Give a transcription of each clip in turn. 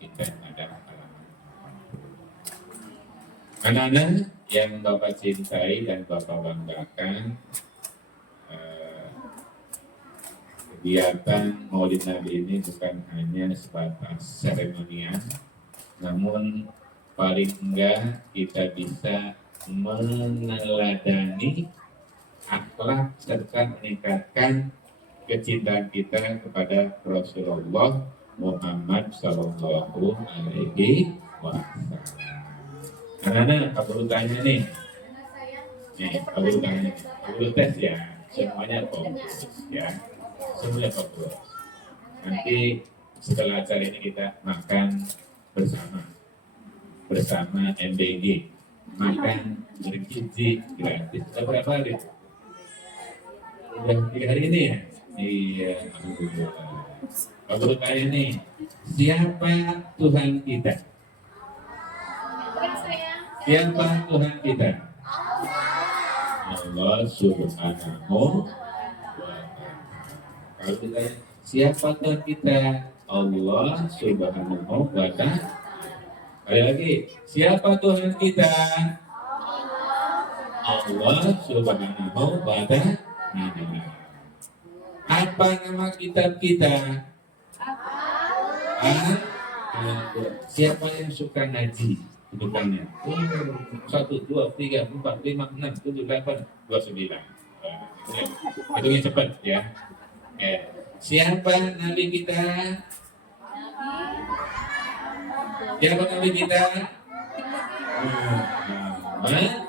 kita yang ada halangan. Anak-anak yang Bapak cintai dan Bapak banggakan, kegiatan Maulid Nabi ini bukan hanya sebatas seremonial, namun paling enggak kita bisa meneladani akhlak serta meningkatkan kecintaan kita kepada Rasulullah Muhammad Sallallahu Alaihi Wasallam. Anak-anak, kabur tanya nih, kabur tanya, kabur tes ya, semuanya fokus ya, semuanya fokus. Nanti setelah acara ini kita makan bersama MBG, makan bergizi gratis. Sudah berapa hari? Udah 3 hari ini ya? Iya, alhamdulillah. Kabur tanya nih, siapa Tuhan kita? Siapa Tuhan kita? Allah Subhanahu wa Ta'ala. Kalau ditanya siapa Tuhan kita? Allah Subhanahu wa Ta'ala. Kali lagi, siapa Tuhan kita? Allah Subhanahu wa Ta'ala. Apa nama kitab kita? Siapa yang suka ngaji? Bukannya 1, 2, 3, 4, 5, 6, 7, 8, 29. Hitungnya cepat ya. Siapa Nabi kita? Siapa Nabi kita? Muhammad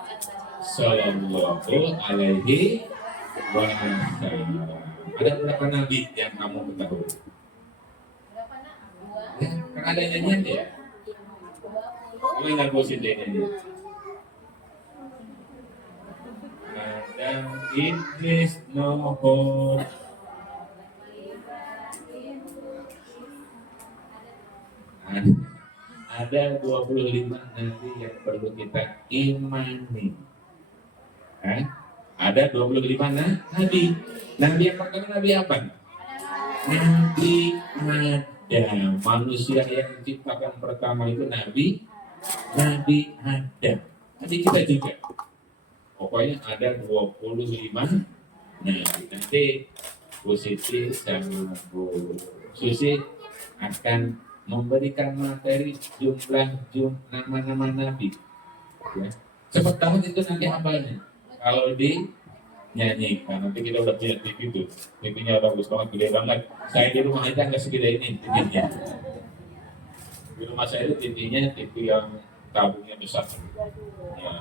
Sallallahu Alaihi Wasallam. Ada berapa Nabi yang kamu ketahui? Ya, kan ada nyanyian ya? Ini nggak bosin deh ini. Adam, Iblis, Nuh. Ada 25 nabi yang perlu kita imani. Ada 25 nabi. Nabi yang pertama nabi apa? Nabi Adam. Manusia yang diciptakan pertama itu Nabi Adam. Nanti kita juga. Pokoknya ada 25 nanti Bu Siti sama Bu Susi akan memberikan materi jumlah nama-nama Nabi ya. Cepat banget itu nanti hafalnya kalau dinyanyikan. Nanti kita udah punya TV tuh, TV-nya bagus banget, gede banget. Saya di rumah aja nggak segede ini TV-nya. Di rumah saya itu TV-nya TV yang tabungnya besar ya,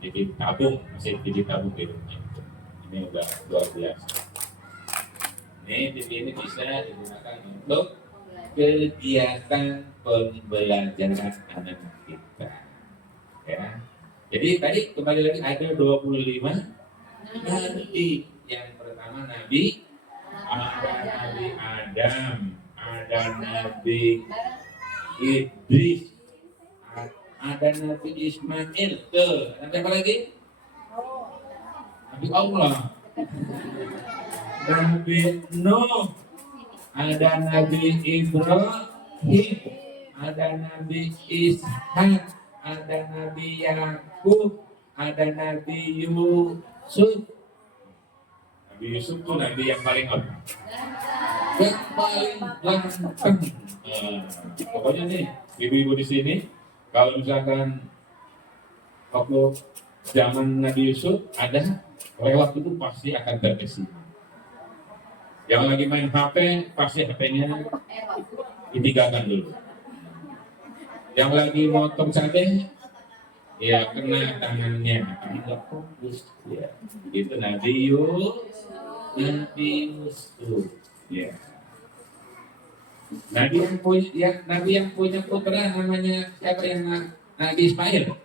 TV tabung, masih TV tabung di rumah. Ini udah luar biasa. Ini TV ini bisa digunakan untuk kegiatan pembelajaran anak kita ya. Jadi tadi kembali lagi ada 25 nabi. Yang pertama Nabi Adam, ada Nabi Idris, ada Nabi Ismail, ada apa lagi? Nabi Allah, Nabi Nuh, ada Nabi Ibrahim, ada Nabi Ishak, ada Nabi Yakub, ada Nabi Yusuf. Nabi Yusuf itu Nabi yang paling apa? Yang paling ganteng. Pokoknya nih, ibu-ibu di sini, kalau misalkan waktu zaman Nabi Yusuf ada lewat itu pasti akan terkesima. Yang lagi main HP, pasti HP-nya ditinggalkan dulu. Yang lagi motong cabai, ya kena tangannya, tidak fokus. Ya, itu Nabi Yusuf. Ya. Nabi yang punya putra namanya siapa yang Nabi Ismail?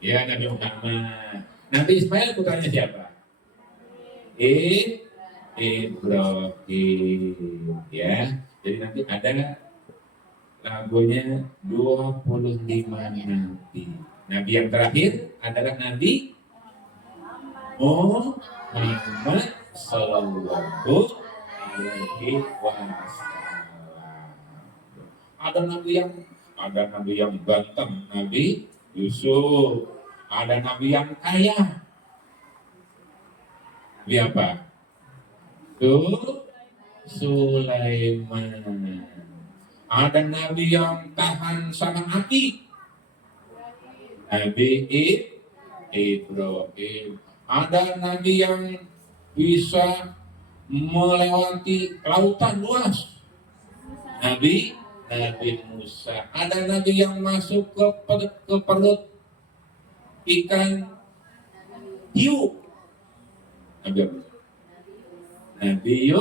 Ya, Nabi Muhammad. Nabi Ismail putranya siapa? Ibrahim ya. Jadi nanti ada lagunya 25 nabi. Nabi yang terakhir adalah Nabi Muhammad Sallallahu Alaihi Wasallam. Ada nabi yang ganteng, Nabi Yusuf. Ada nabi yang kaya, Nabi apa? Sulaiman. Ada nabi yang tahan sama api, Nabi Ibrahim. Ada nabi yang bisa melewati lautan luas, Nabi Musa. Ada nabi yang masuk ke perut ikan hiu, Nabi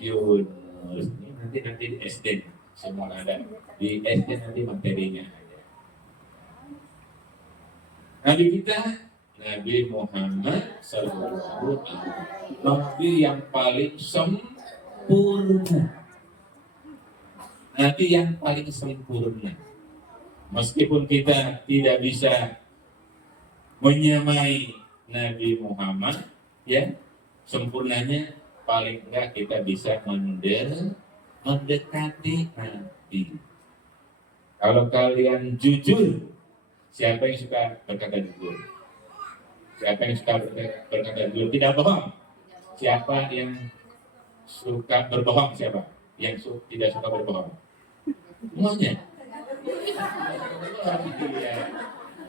Yunus. Ini nanti di SD semua ada di SD, nanti materinya ada. Nabi kita Nabi Muhammad SAW, Nabi yang paling sempurna. Nabi yang paling sempurna. Meskipun kita tidak bisa menyamai Nabi Muhammad, ya, sempurnanya paling enggak kita bisa mendekati Nabi. Kalau kalian jujur, siapa yang suka berkata jujur? Siapa yang suka berkata jujur? Tidak bohong. Siapa yang suka berbohong? Siapa yang tidak suka berbohong? Semuanya.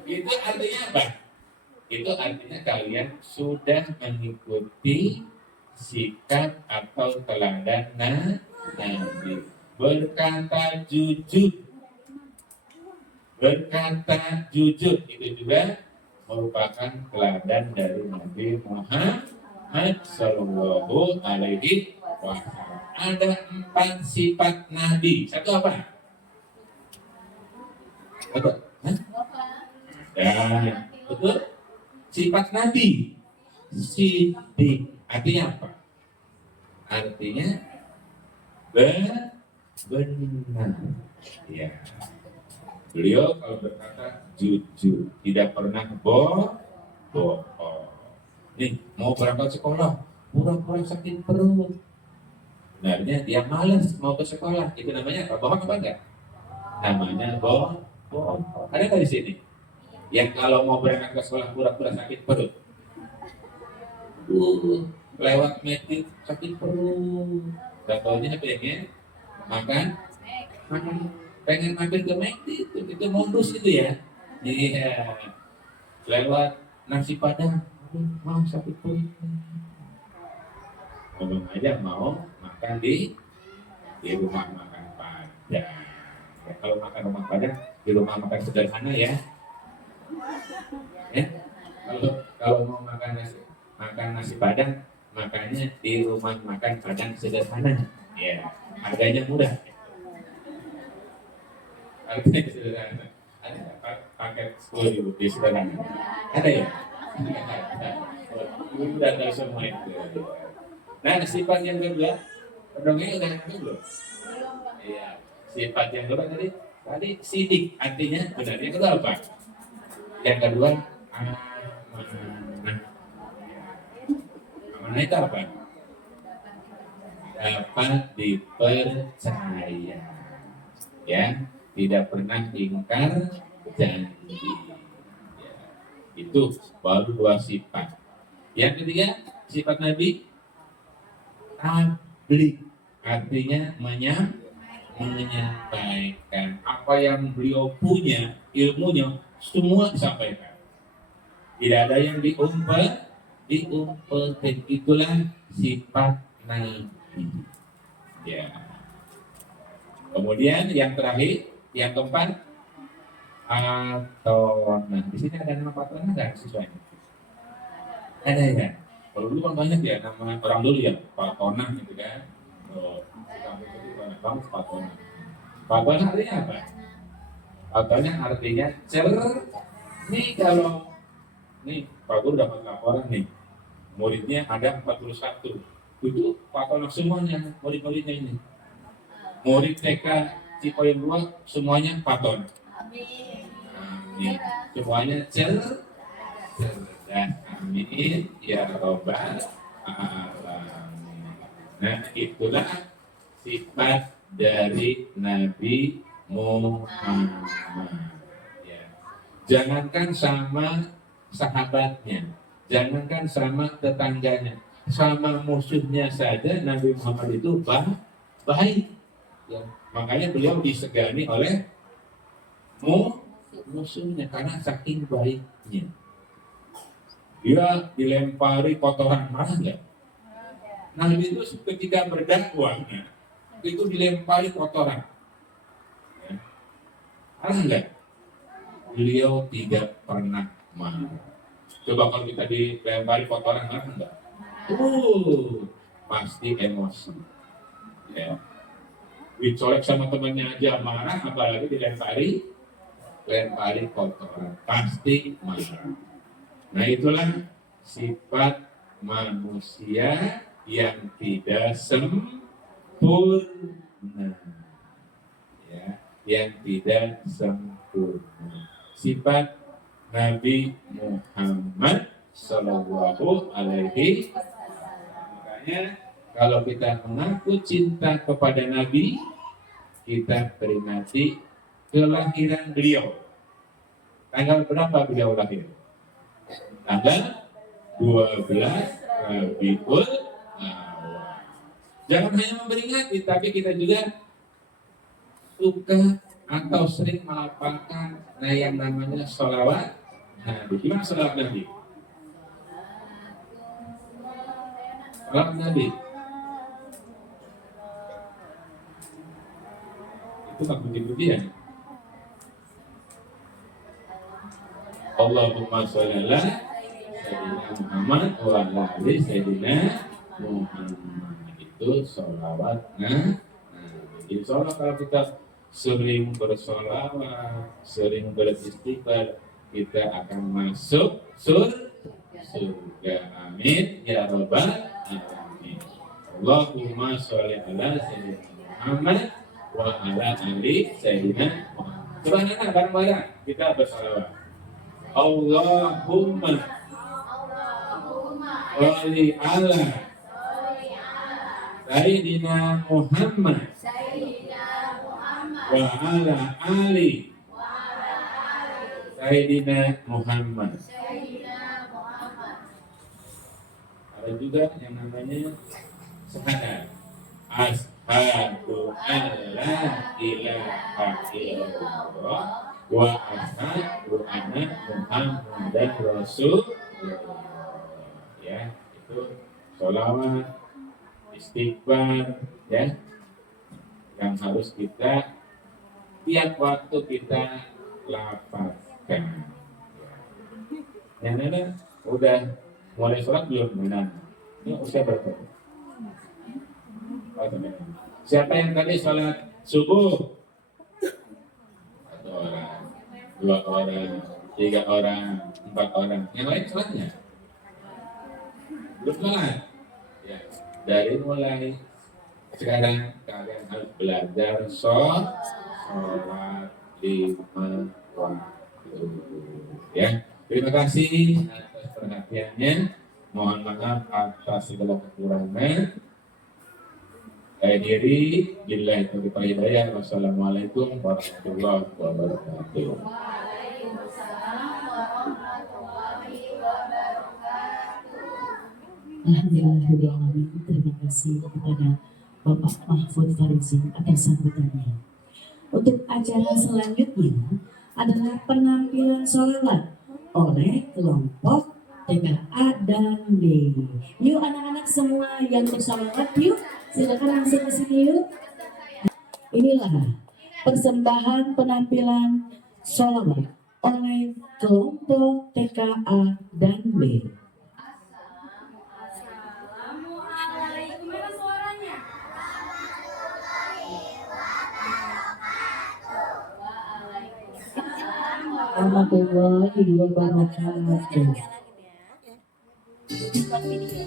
Itu artinya apa? Itu artinya kalian sudah mengikuti sikap atau teladan Nabi. Berkata jujur. Berkata jujur itu juga merupakan teladan dari Nabi Muhammad Sallallahu Alaihi Wasallam. Ada 4 sifat Nabi. Satu apa? Betul? Ya, betul. Sifat Nabi. Sidik. Artinya apa? Artinya benar. Ya. Beliau kalau berkata jujur, tidak pernah bohong. Nih, mau berangkat sekolah, pura-pura sakit perut. Sebenarnya dia malas mau ke sekolah. Itu namanya apa? Bohong apa enggak? Namanya bohong. Ada nggak di sini yang kalau mau berangkat ke sekolah pura-pura sakit perut? Lewat metik sakit perut. Contohnya pengen makan, pengen mampir ke metik itu modus itu ya. Iya. Lewat nasi padang, mau sakit perut. Ngomong aja mau makan di rumah makan padang. Ya, kalau makan rumah padang di rumah makan sederhana ya. Ya, kalau mau makan nasi padang, makannya di rumah makan padang sederhana. Ya, harganya murah. Harganya sederhana. Ada paket 10.000 di sederhana? Ada ya? Udah tahu semua itu. Nah, sifat yang kedua, pedongeng udah belum? Iya, sifat yang kedua tadi sidik, artinya benar. Yang kedua apa? Yang kedua amanah. Amanah itu apa? Dapat dipercaya, ya, tidak pernah ingkar janji. Ya, itu baru 2 sifat. Yang ketiga sifat Nabi tabligh, artinya menyampaikan apa yang beliau punya, ilmunya semua disampaikan. Tidak ada yang diumpetin. Itulah sifat Nabi. Ya. Kemudian yang terakhir, yang keempat, Patonah. Di sini ada nama Patonah nggak siswanya? Ada ya. Kalau dulu kan banyak ya nama orang dulu ya, Patonah gitu kan. Kamu Patonah. Patonah artinya apa? Patonah artinya nih kalau nih Pak Guru dapat laporan nih, muridnya ada 41. Itu Patonah semuanya murid-muridnya ini. Murid TK Cipoyong 2 semuanya Patonah. Amin. Semuanya cerdas. Amin ya robbal alamin. Nah, itulah sifat dari Nabi Muhammad. Ya. Jangankan sama sahabatnya, jangankan sama tetangganya, sama musuhnya saja Nabi Muhammad itu baik. Ya. Makanya beliau disegani oleh musuhnya karena saking baiknya. Dia dilempari kotoran, marah nggak? Nabi itu ketika berdakwah itu dilempari kotoran, ya. Marah nggak? Beliau tidak pernah marah. Coba kalau kita dilempari kotoran, marah nggak? Pasti emosi. Ya. Dicolek sama temannya aja marah, apalagi dilempari kotoran, pasti marah. Nah itulah sifat manusia yang tidak sempurna, ya, yang tidak sempurna. Sifat Nabi Muhammad Sallallahu Alaihi Wasallam. Makanya kalau kita mengaku cinta kepada Nabi, kita peringati kelahiran beliau. Tanggal berapa beliau lahir? Tanggal 12 Rabiul Awal. Jangan hanya memperingati, tapi kita juga suka atau sering melafalkan yang namanya sholawat Nabi. Gimana sholawat Nabi? Sholawat Nabi itu tak puji-pujian. Allahumma sholli ala Sayyidina Muhammad wa ala ali Sayyidina Muhammad. Itu sholawat Nabi. Insya Allah kalau kita sering bersolawat, sering beristighfar, kita akan masuk surga. Amin ya rabbal alamin. Allahumma sholli ala Sayyidina Muhammad wa ala ali Sayyidina Muhammad. Coba nana bareng-bareng kita bersolawat. Allahumma sholli ala Sayyidina Muhammad wa ala ali Sayyidina Muhammad. Ada juga yang namanya syahadat. Asyhadu an la ilaha illallah wa asyhadu anna Muhammadan Rasulullah. Ya, itu sholawat, istighfar, ya, yang harus kita tiap waktu kita lafazkan. Yang mana udah mulai sholat belum? Benar. Ini usia berapa? Siapa yang tadi sholat subuh? 1 orang, 2 orang, 3 orang, 4 orang. Yang lain sholatnya? Belum sholat. Ya, dari mulai sekarang kalian harus belajar sholat 5 waktu. Ya, terima kasih atas perhatiannya. Mohon maaf atas segala kekurangan. Saya diri, billahi taufiq wal hidayah. Wassalamualaikum warahmatullahi wabarakatuh. Waalaikumsalam warahmatullahi wabarakatuh. Alhamdulillah, terima kasih kepada Bapak Mahfud Farizi atas sambutannya. Untuk acara selanjutnya adalah penampilan sholawat oleh kelompok TKA dan B. Yuk anak-anak semua yang bersolawat, yuk silakan langsung ke sini yuk. Inilah persembahan penampilan sholawat oleh kelompok TKA dan B. Assalamualaikum. Mana suaranya? Waalaikumsalam Warahmatullahi wabarakatuh. buat video.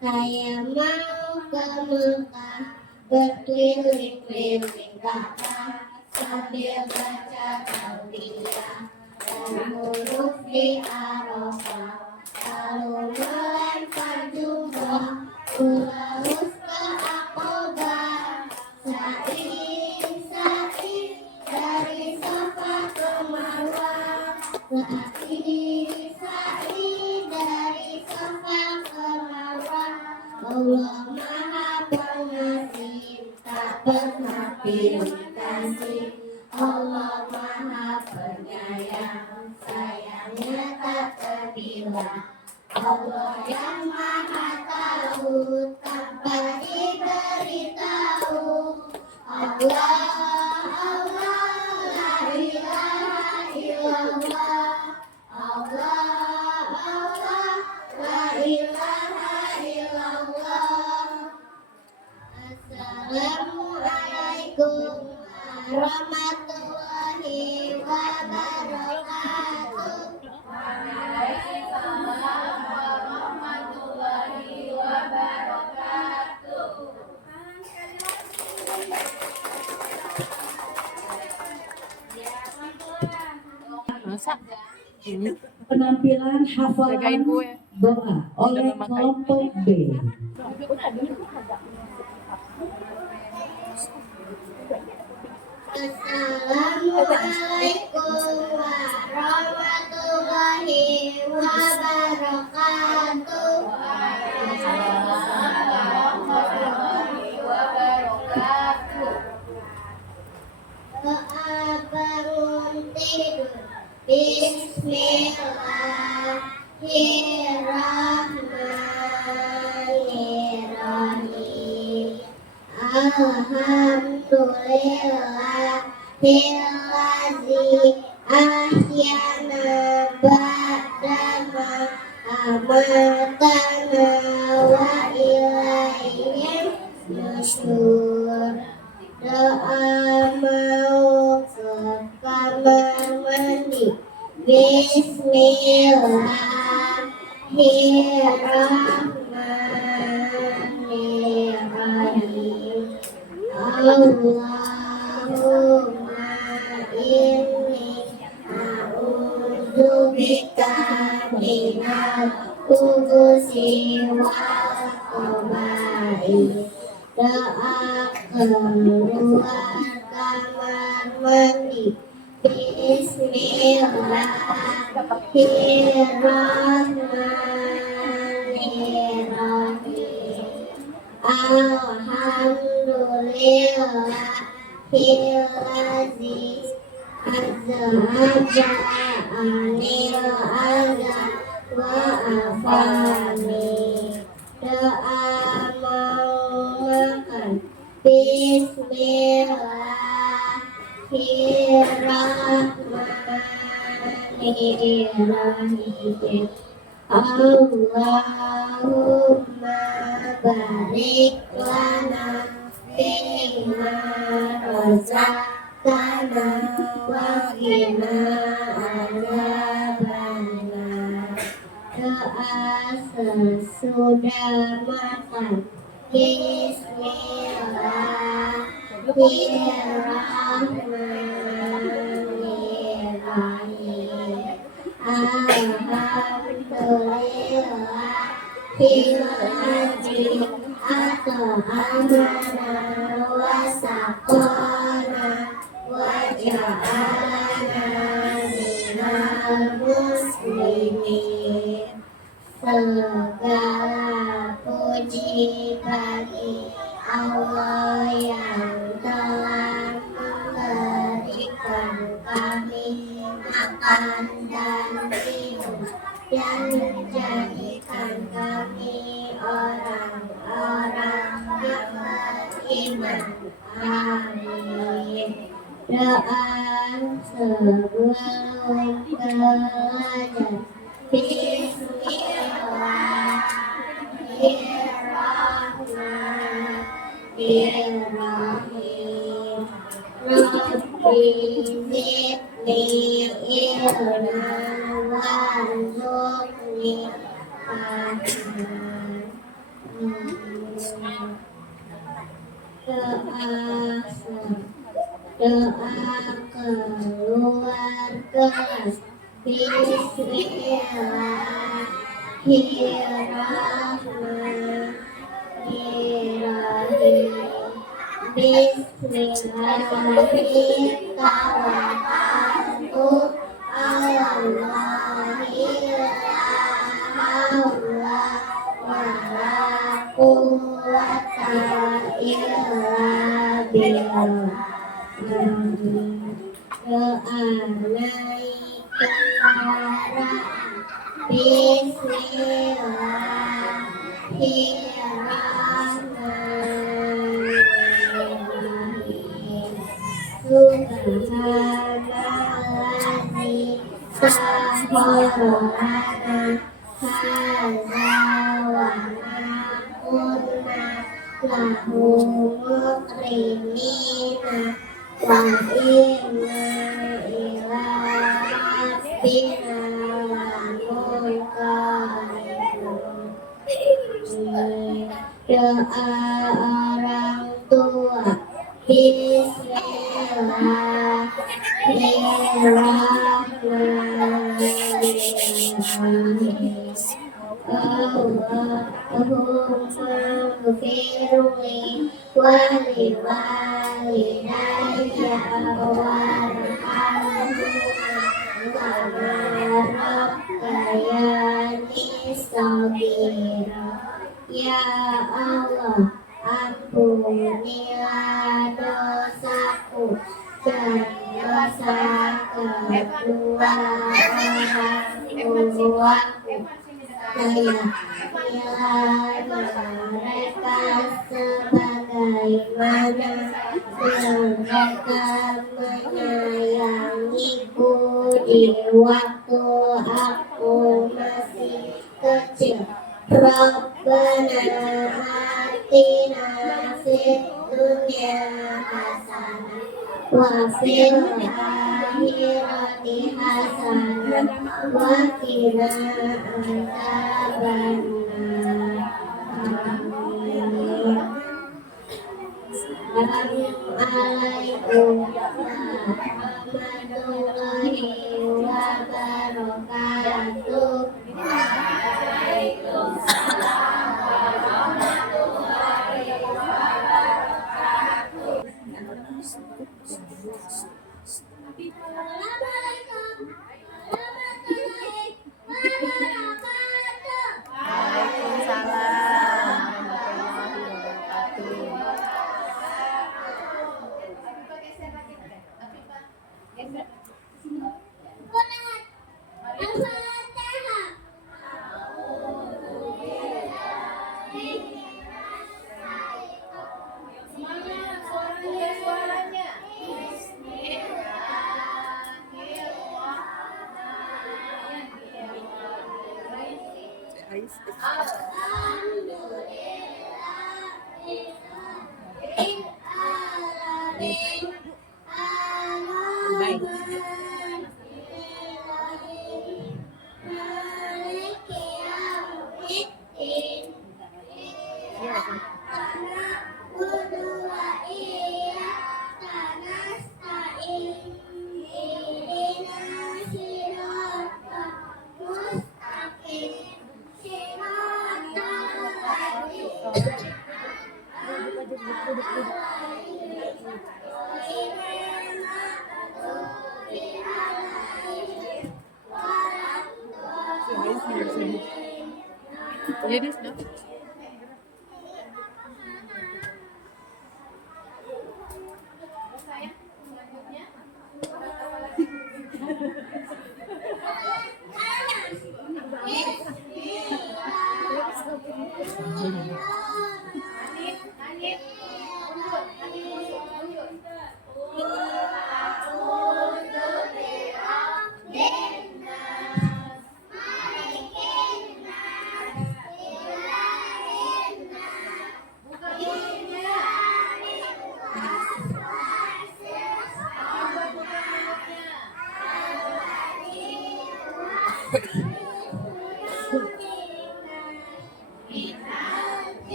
Saya mau ke Mekah, berkeliling-keliling Ka'bah sambil baca tauhid dan huruf di Arafah, lalu melempar jumrah, terus ke Aqabah, sa'i dari Safa ke Marwah, sa'i dari Safa ke Marwah. Allah Maha Pengasih, tak pernah pilih kasih. Allah Maha Penyayang, sayangnya tak terbilang. Allah yang Maha Tahu, tanpa diberitahu. Allah, Allah, la ilaha illallah. Allah, Allah, la ilaha illallah. Assalamualaikum warahmatullahi wabarakatuh. Waalaikumsalam warahmatullahi wabarakatuh. Penampilan hafalan doa oleh kelompok B. Assalamualaikum warahmatullahi wabarakatuh. Waalaikumsalam warahmatullahi wabarakatuh. Doa bangun tidur. Bismillah. Bismillahirrahmanirrahim. Alhamdulillahillazi ahyana ba'dama amatana wa ilaihi nusyur. Doa mau ke kamar mandi. Bismillahirrahmanirrahim. Allahumma inni a'udzubika minal khubuthi wal khaba'ith. Doa keluar kamar mandi. Bismillahirrahmanirrahim. Alhamdulillahillazi azza anil azab wa afani. Doa mau makan. Bismillahirrahmanirrahim. Allahumma barik lana fima razaqtana wa qina adzabannar. Doa sesudah makan. Bismillahirrahmanirrahim. Alhamdulillahillazi at'amana wa saqana wa ja'alana minal muslimin. Segala puji bagi Allah yang telah memberikan kami makan dan minum dan menjadikan kami orang-orang yang beriman. Amin. Doa sebelum belajar. Bismillahirrahmanirrahim. Rabbi zidni ilman warzuqni fahman. Doa keluar kelas. Bismillahirrahmanirrahim. Bismillahirrahmanirrahim. Tawakkaltu 'alallahi la haula wala quwwata illa billah. Doa naik kendaraan. Bismillahirrahmanirrahim. Subhanallazi sahharana hadza wa ma kunna lahu muqrinina wa inna ila rabbina lamunqalibun. Doa orang tua. Bismillahirrahmanirrahim. Allahumma ghfirli wa liwalidayya warhamhuma kama rabbayani shaghira. Ya Allah, ampunilah dosaku dan dosa kedua orang aku saya nilai mereka sebagaimana mereka menyayangiku di waktu aku masih kecil. Rabbana atina fid dunya hasanah wa fil akhirati hasanah wa qina adzabannar. Amin. Assalamualaikum warahmatullahi wabarakatuh. Assalamualaikum warahmatullahi wabarakatuh. Waalaikumsalam warahmatullahi wabarakatuh. Al-Fatihah. Suaranya. Baik. Jadi sudah.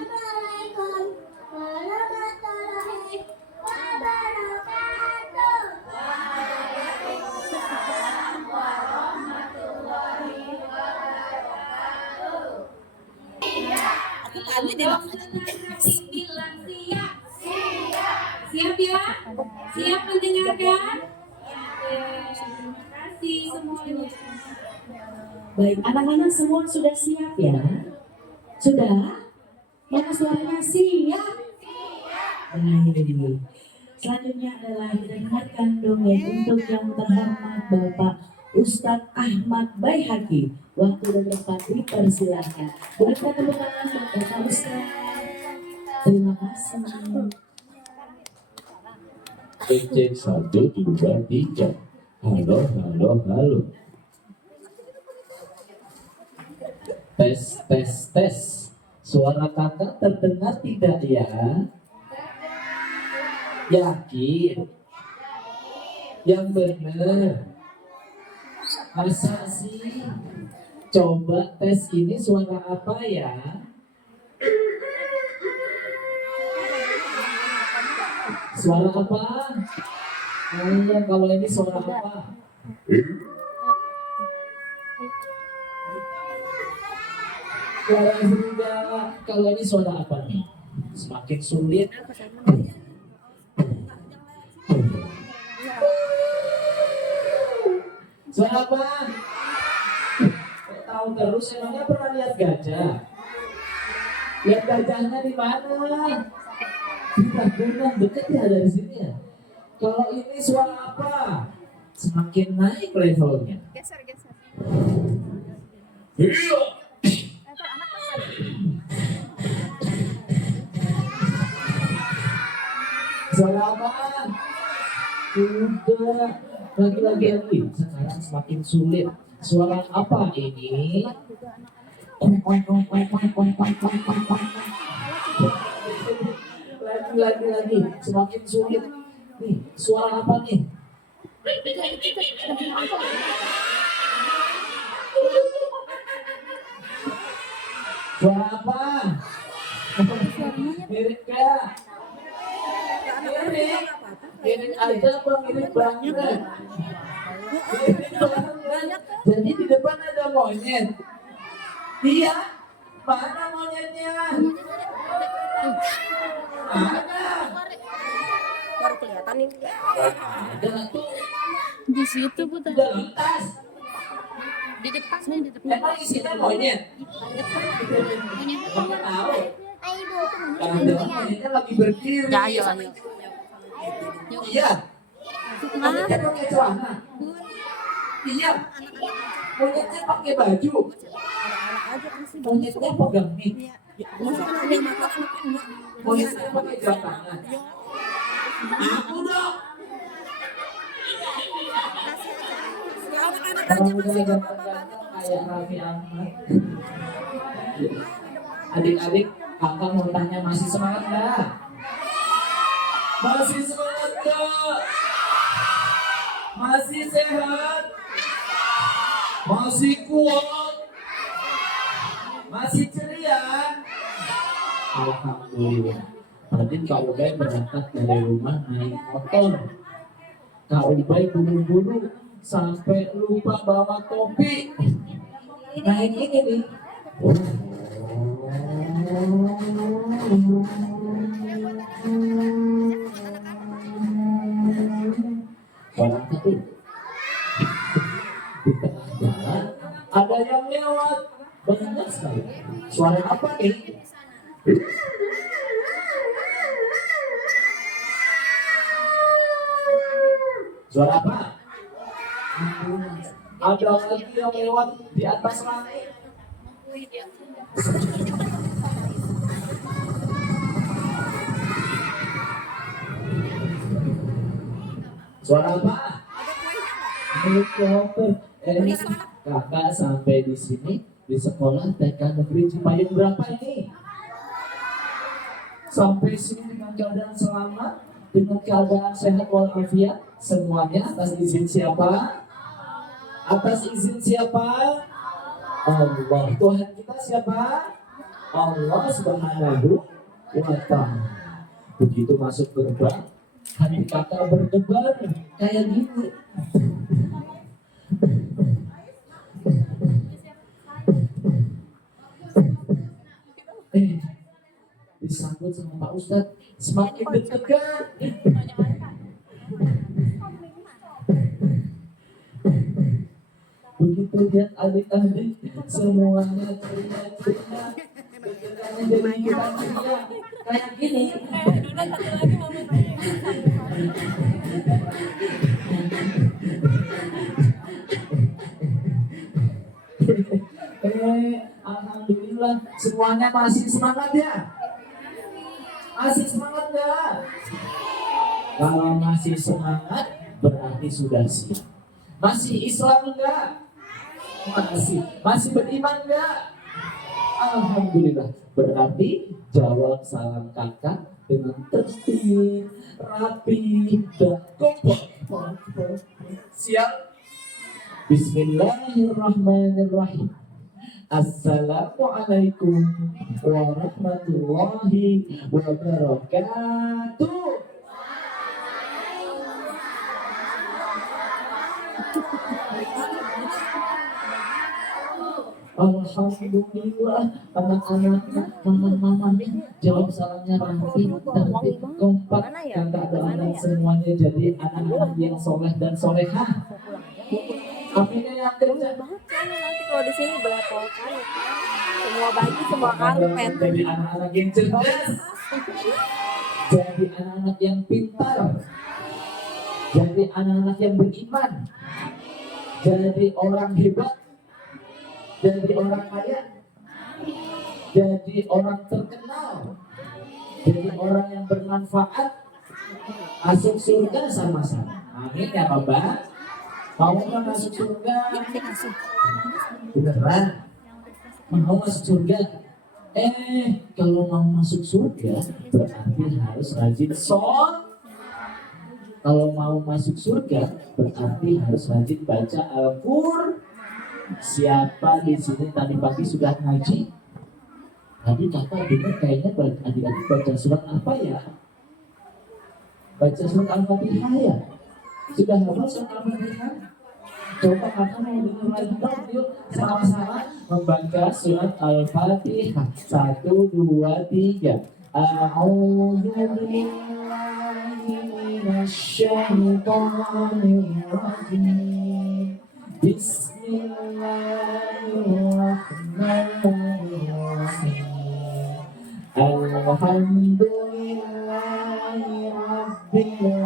Assalamualaikum warahmatullahi wabarakatuh. Tadi deh. Bilang siap. Siap ya? Siap mendengarkan? Terima kasih semuanya. Baik, anak-anak semua sudah siap ya? Sudah? Mana suaranya siap? Baik. Selanjutnya adalah kita dengarkan dongeng untuk yang terhormat Bapak Ustadz Ahmad Baihaqi. Waktu dan tempat dipersilakan. Berikan tepuk tangan buat Bapak Ustadz. Terima kasih. Cek 1, 2, 3. Halo, halo, halo. Tes, tes, tes. Suara kakak terdengar tidak ya? Yakin? Yang benar. Masa sih? Coba tes ini suara apa ya? Suara apa? Iya, kalau ini suara apa? Suara serigala. Kalau ini suara apa nih? Semakin sulit. Suara apa? Kok tahu terus, emangnya pernah lihat gajah? Lihat gajahnya di mana? Di Ragunan, deket ya dari sini ya. Kalau ini suara apa? Semakin naik levelnya. Geser, geser. Iya. Suara apa? Udah, lagi. Sekarang semakin sulit. Suara apa ini? Lagi. Semakin sulit. Nih, suara apa nih? Suara apa? Mirip gak? Mirip aja apa mirip banget? Mirip banget. Jadi di depan ada monyet. Iya. Mana monyetnya? Ada. Baru kelihatan ini. Ada tuh. Di situ Bu. Udah lintas. Di depan nih, di depan. Emang isinya monyet? Kamu tahu? Ayo, Kadang monyetnya lagi berdiri. Ya, ayo. Iya. Monyetnya pakai celana. Iya. Monyetnya pakai baju. Monyetnya pegang mic. Monyetnya pakai jam tangan. Aku dong. Kalau misalnya ganteng-ganteng kayak Raffi Ahmad. Adik-adik, kakak mau tanya masih semangat nggak? Masih semangat nggak? Masih sehat? Masih kuat? Masih ceria? Alhamdulillah. Tadi Kak Ubay berangkat dari rumah naik motor. Kak Ubay buru-buru sampai lupa bawa topi. Naik ini nih. Barang satu. Di tengah jalan ada yang lewat. Banyak sekali. Suara apa nih? Suara apa? Ada lagi yang lewat di atas langit. Suara apa? Helikopter. Kakak sampai di sini di sekolah TK Negeri Cipayung berapa ini? Sampai sini dengan keadaan selamat, dengan keadaan sehat walafiat, semuanya atas izin siapa? Atas izin siapa? Allah. Tuhan kita siapa? Allah Subhanahu wa Ta'ala. Begitu masuk gerbang, hati kakak berdebar kayak gini. Disambut sama Pak Ustadz, semakin deg-degan. Begitu lihat adik-adik semuanya teriak-teriak, deg-degannya jadi ikutan teriak kayak gini. Alhamdulillah semuanya masih semangat ya? Masih semangat nggak? Kalau masih semangat berarti sudah siap. Masih Islam enggak? Masih beriman enggak? Alhamdulillah. Berarti jawab salam kakak dengan tertib, rapi, dan kompak. Siap? Bismillahirrahmanirrahim. Assalamualaikum warahmatullahi wabarakatuh. Alhamdulillah, anak-anaknya, mama-mamanya jawab salamnya rapi, tertib, kompak, kakak doakan semuanya jadi anak-anak yang soleh dan solehah. Amin ya yang kencang. Nanti kalau di sini belepotan semua baju, semua karpet. Jadi anak-anak yang cerdas, jadi anak-anak yang pintar, jadi anak-anak yang beriman, jadi orang hebat, jadi orang kaya, jadi orang terkenal, jadi orang yang bermanfaat, masuk surga sama-sama. Amin ya Bapak. Mau nggak masuk surga? Beneran? Mau masuk surga? Kalau mau masuk surga berarti harus rajin sholat. Kalau mau masuk surga berarti harus rajin baca Al-Qur'an. Siapa di sini tadi pagi sudah ngaji? Tadi kakak dengar kayaknya adik-adik baca surat apa ya? Baca surat Al-Fatihah ya? Sudah hafal surat Al-Fatihah? Coba kakak mau dengar lagi dong, yuk sama-sama membaca surat Al-Fatihah. 1, 2, 3. A'udzu billahi minasyaitonir rajim. Bismillahirrahmanirrahim. Alhamdulillahi rabbil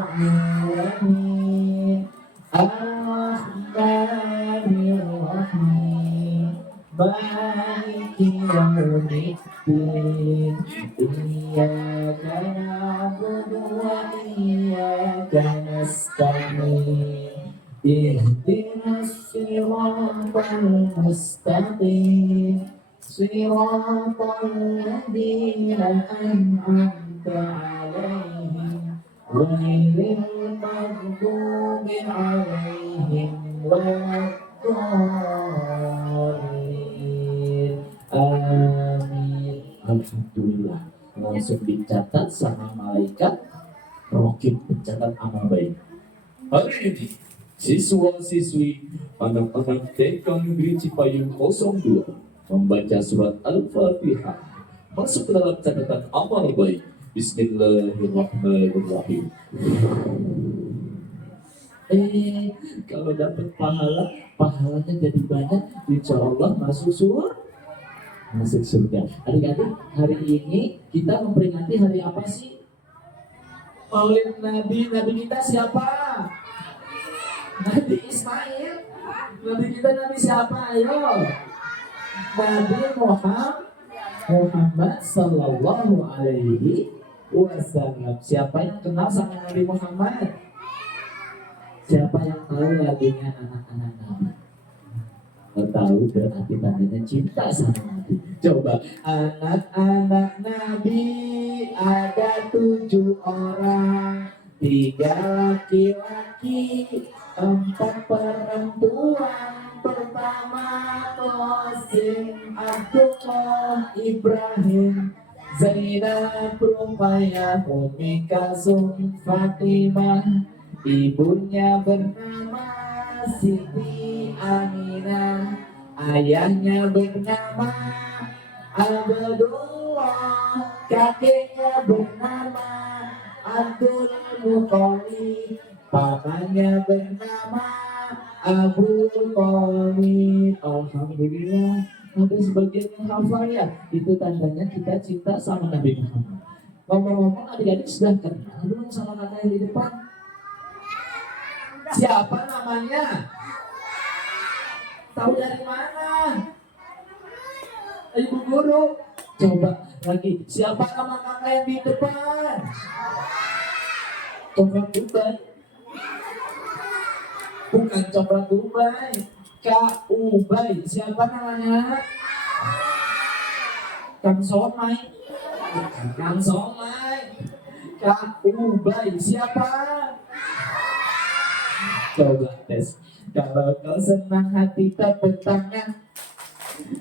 alamin. Ar-Rahmanir-Rahim. Maliki yaumiddin. Iyyaka na'budu wa iyyaka nasta'in. Ihdinas siratal mustaqim. Siratal ladzina an'amta 'alaihim ghairil maghdubi 'alaihim waladdallin. Amin. Alhamdulillah. Langsung dicatat sama malaikat Raqib, pencatat amal baik. Hari ini siswa-siswi anak-anak TK Negeri Cipayung 02 membaca surat Al-Fatihah masuk ke dalam catatan amal baik. Bismillahirrahmanirrahim. Kalau dapat pahalanya jadi banyak, insya Allah masuk surga. Adik-adik, hari ini kita memperingati hari apa sih? Maulid Nabi kita siapa? Nabi Ismail. Nabi kita Nabi siapa? Ayo. Nabi Muhammad Sallallahu Alaihi Wasallam. Siapa yang kenal sama Nabi Muhammad? Siapa yang tahu lagunya anak-anak Nabi? Kalau tahu berarti tandanya cinta sama Nabi. Coba, anak-anak Nabi ada 7 orang, 3 laki-laki, 4 perempuan. Pertama Qasim, Abdullah, Ibrahim, Zainab, Ruqayyah, Ummi Kalsum, Fatimah. Ibunya bernama Siti Aminah, ayahnya bernama Abdullah, kakeknya bernama Abdul Muthalib, papanya bernama Abu Thalib. Alhamdulillah, ada sebagian yang hafal ya. Itu tandanya kita cinta sama Nabi Muhammad. Ngomong-ngomong adik-adik sudah kenal belum sama kakak yang di depan? Siapa namanya? Tahu dari mana? Ibu guru. Coba lagi. Siapa nama kakak yang di depan? Coklat Dubai. Bukan coklat Dubai. Kak Ubay. Siapa namanya? Kang Somai. Kang Somai. Kak Ubay. Siapa? Coba tes. Kalau kau senang hati tepuk tangan.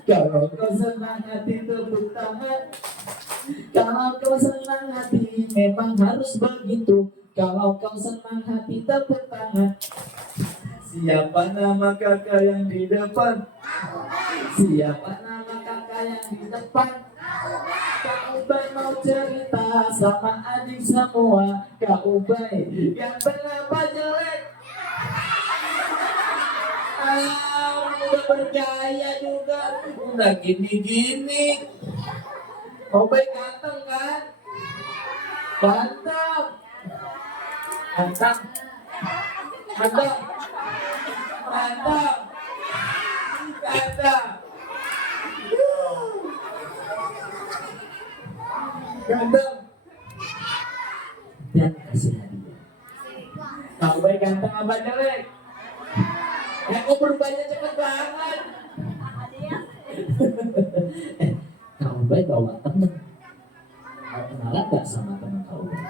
Kalau kau senang hati tepuk tangan. Kalau kau senang hati memang harus begitu. Kalau kau senang hati tepuk tangan. Siapa nama kakak yang di depan? Siapa nama kakak yang di depan? Kak Ubay mau cerita sama adik semua. Kak Ubay yang kenapa jelek? Udah percaya juga. Udah gini-gini. Ubay ganteng kan? Ganteng. Ganteng. Ganteng. Ganteng. Ganteng. Ganteng. Dan kasih hadiah. Kau baik ganteng apa jelek? Ya kok berubahnya cepet banget. Kau baik bawa temen. Kau kenalan gak sama temen kau baik?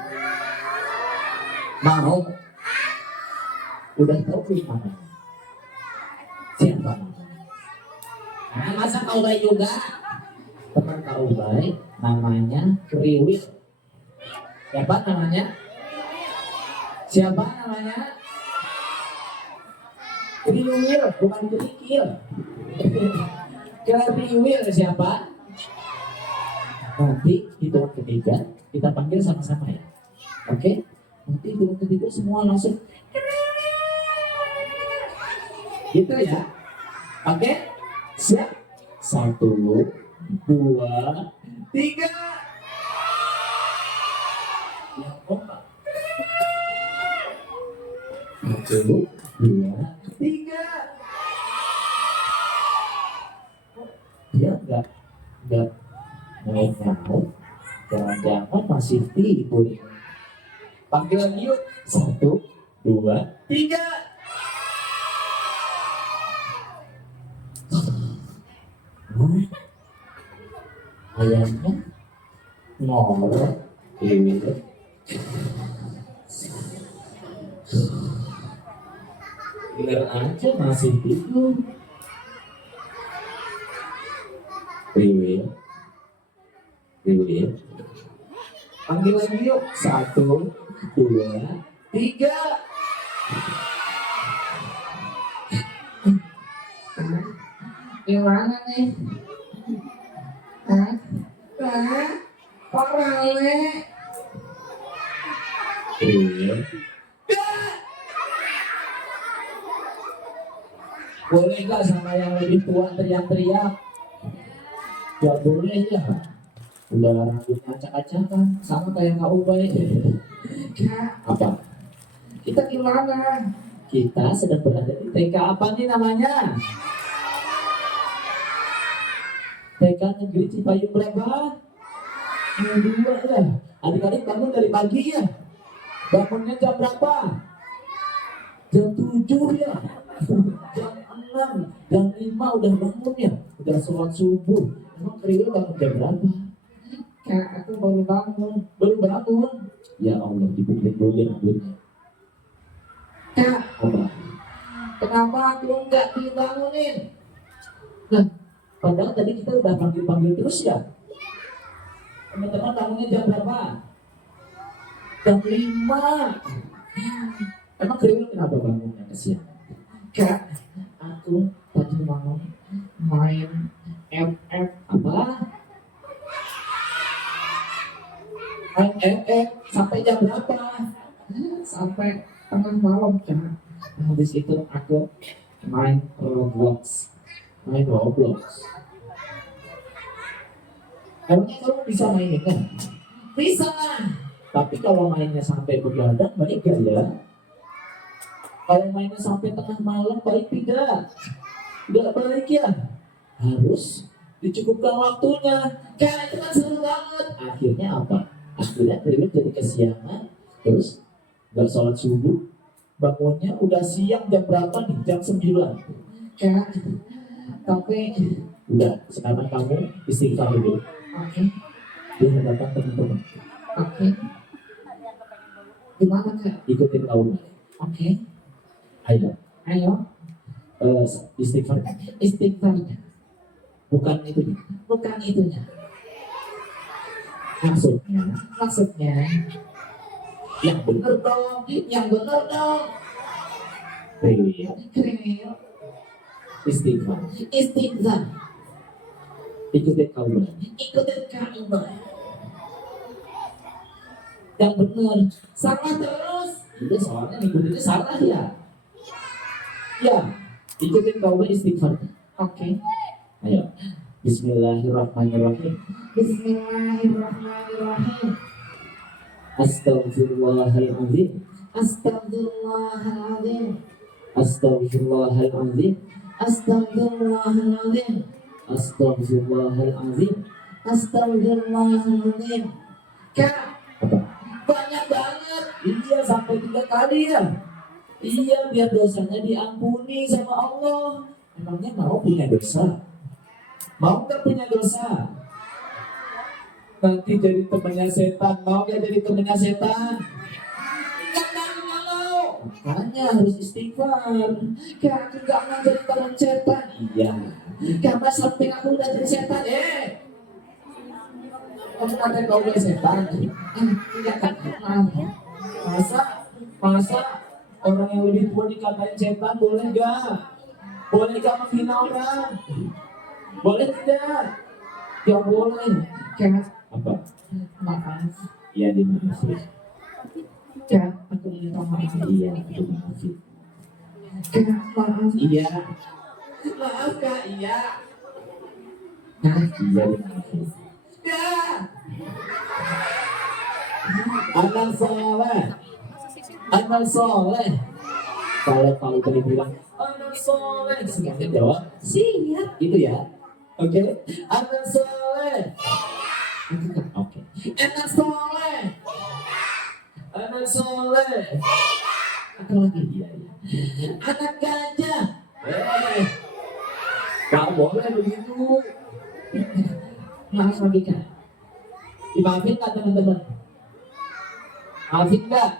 Mau? Udah tahu belum namanya? Siapa namanya? Nah, masa kau baik juga? Teman kau baik namanya Kriwil. Siapa namanya? Siapa namanya? Kriwil, bukan Krikil. Kriwil siapa? Nanti hitungan ketiga kita panggil sama-sama ya. Oke? Nanti hitungan ketiga semua langsung gitu ya. Oke? Siap? 1, 2, 3. Yang kompak. 1, 2, 3. Dia enggak mau. Jangan-jangan masih tidur. Panggil lagi yuk. 1, 2, 3. Ayamnya ngorok gitu. Bener aja masih tidur. Riwil. Panggil lagi yuk. 1, 2, 3. Gimana nih? Kok rame? Boleh gak sama yang lebih tua teriak-teriak? Gak boleh ya. Udah rambutnya acak-acakan sama kayak Kak Ubay. Apa? Kita gimana? Kita sedang berada di TK apa nih namanya? TK Negeri Cipayung berapa? 2 ya. Adik-adik bangun dari pagi ya. Bangunnya jam berapa? Jam 7 ya. Jam 6, jam 5 udah bangun ya. Udah sholat subuh. Emang Kriwil bangun jam berapa? Kak, aku baru bangun. Baru bangun? Ya Allah, dibukain dulu ya rambutnya. Kak, apa? Kenapa aku nggak dibangunin? Nah, padahal tadi kita udah panggil-panggil terus ya. Teman-teman bangunnya jam berapa? Jam 5. Emang Kriwil kenapa bangunnya kesiangan? Kak, aku tadi bangun main FF apa? Main FF sampai jam berapa? Sampai tengah malam kan. Habis itu aku main Roblox. Emangnya kamu bisa mainin kan? Bisa. Tapi kalau mainnya sampai begadang baik gak ya? Kalau mainnya sampai tengah malam baik tidak? Tidak baik ya? Harus dicukupkan waktunya. Karena itu kan seru banget. Akhirnya apa? Akhirnya Kriwil jadi kesiangan. Terus gak sholat subuh. Bangunnya udah siang jam berapa nih? Jam 9. Kak, tapi udah sekarang kamu istighfar dulu. Oke. Di hadapan teman-teman. Oke. Gimana Kak? Ikutin kamu. Oke. Ayo. Ayo. Istighfar. Istighfar. Bukan itu. Bukan itunya. Maksudnya. Yang benar dong. Yang benar dong. Kriwil. Istighfar. Istighfar. Ikutin kamu. Ikutin kamu. Yang benar. Salah terus. Itu soalnya ikutinnya salah ya. Ya. Ikutin kamu istighfar. Oke. Ayo. Bismillahirrahmanirrahim. Bismillahirrahmanirrahim. Astaghfirullahaladzim. Astaghfirullahaladzim. Astaghfirullahaladzim. Astaghfirullahaladzim. Astaghfirullahaladzim. Astaghfirullahaladzim. Kak, apa? Banyak banget. Iya, sampai 3 kali ya. Iya, biar dosanya diampuni sama Allah. Emangnya mau punya dosa? Mau gak punya dosa? Nanti jadi temannya setan. Mau gak jadi temannya setan? Gak mau. Makanya harus istighfar. Kak, aku gak mau jadi teman setan. Iya. Karena sampai aku udah jadi setan. Kamu ada kau udah setan? Tidak kan kenal. Masa orang yang lebih tua dikatain setan boleh gak? Boleh gak menghina orang? Boleh tidak? Ya boleh. Kak, apa? Maaf. Iya, dimaafin. Kak, aku minta maaf. Iya, aku maafin. Kak, maaf. Iya. Maaf Kak, iya. Nah, iya dimaafin. Kak. Anak soleh. Anak soleh. Kalau kamu tadi bilang anak soleh, sengaja jawab siap gitu ya. Oke. Anak soleh. Oke. Anak soleh. Anak soleh. Apa lagi? Iya. Anak gajah. Gak boleh begitu. Maaf lagi Kak. Dimaafin gak teman-teman? Maafin gak?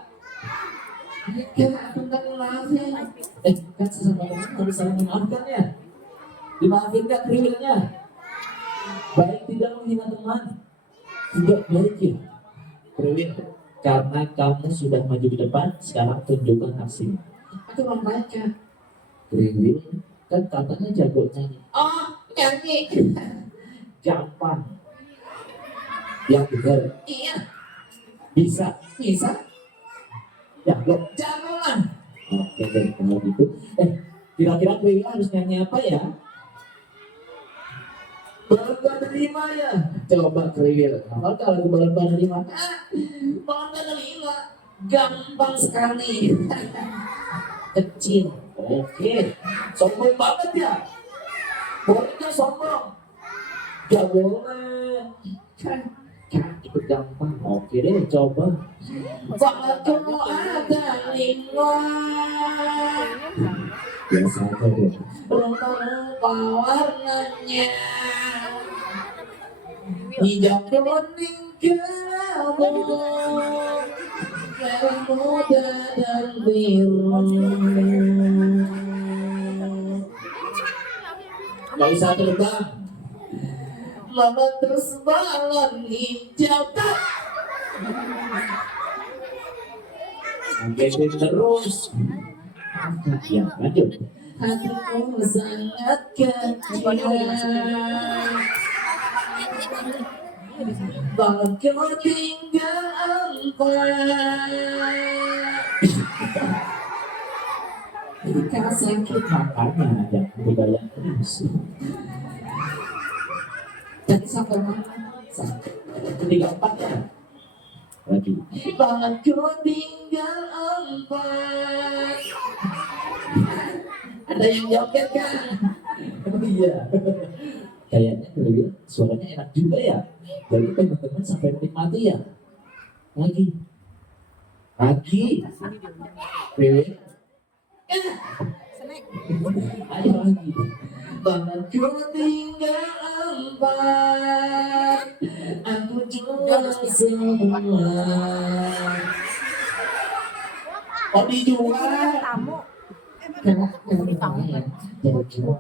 Kak, aku gak maafin. Kan sesama teman harus saling memaafkan ya. Dimaafin gak kriwilnya? Baik tidak menghina teman. Tidak baik ya kriwil. Karena kamu sudah maju ke depan, sekarang tunjukkan aksinya. Aku mau baca. Kriwil kan katanya jago nyanyi. Oh, nyanyi. Gampang. Yang benar. Iya. Bisa. Jago lah. Oke deh, kalau gitu. Kira-kira kriwil harus nyanyi apa ya? Balon berlima ya. Coba kriwil. Apa kalau balon berlima? Balon berlima. Gampang sekali. Kecil. Oke. Sombong banget ya. Boleh gak sombong? Gak boleh. Kan itu gampang. Oke deh, coba. Waktu ada lingkungan. Biasa aja deh. Rupa-rupa warnanya. Hijau kuning kelabu. Merah muda dan biru. Gak usah terbang. Meletus balon hijau tak. Sampai terus. Ya, lanjut. Hatimu sangat kecil. Balon kau tinggal empat. Jika sakit makanya jangan budaya terus. Jadi sampai mana? 3-4 ya. Lagi. Aku tinggal 4. Ada yang joget kan? Oh iya. Kayaknya Kriwil suaranya enak juga ya. Jadi teman-teman sampai menikmati ya. Lagi. Kriwil. Ayo lagi. Aku tinggal 4. Aku jual semua. Oh dijual. Karena ya. Jadi cuma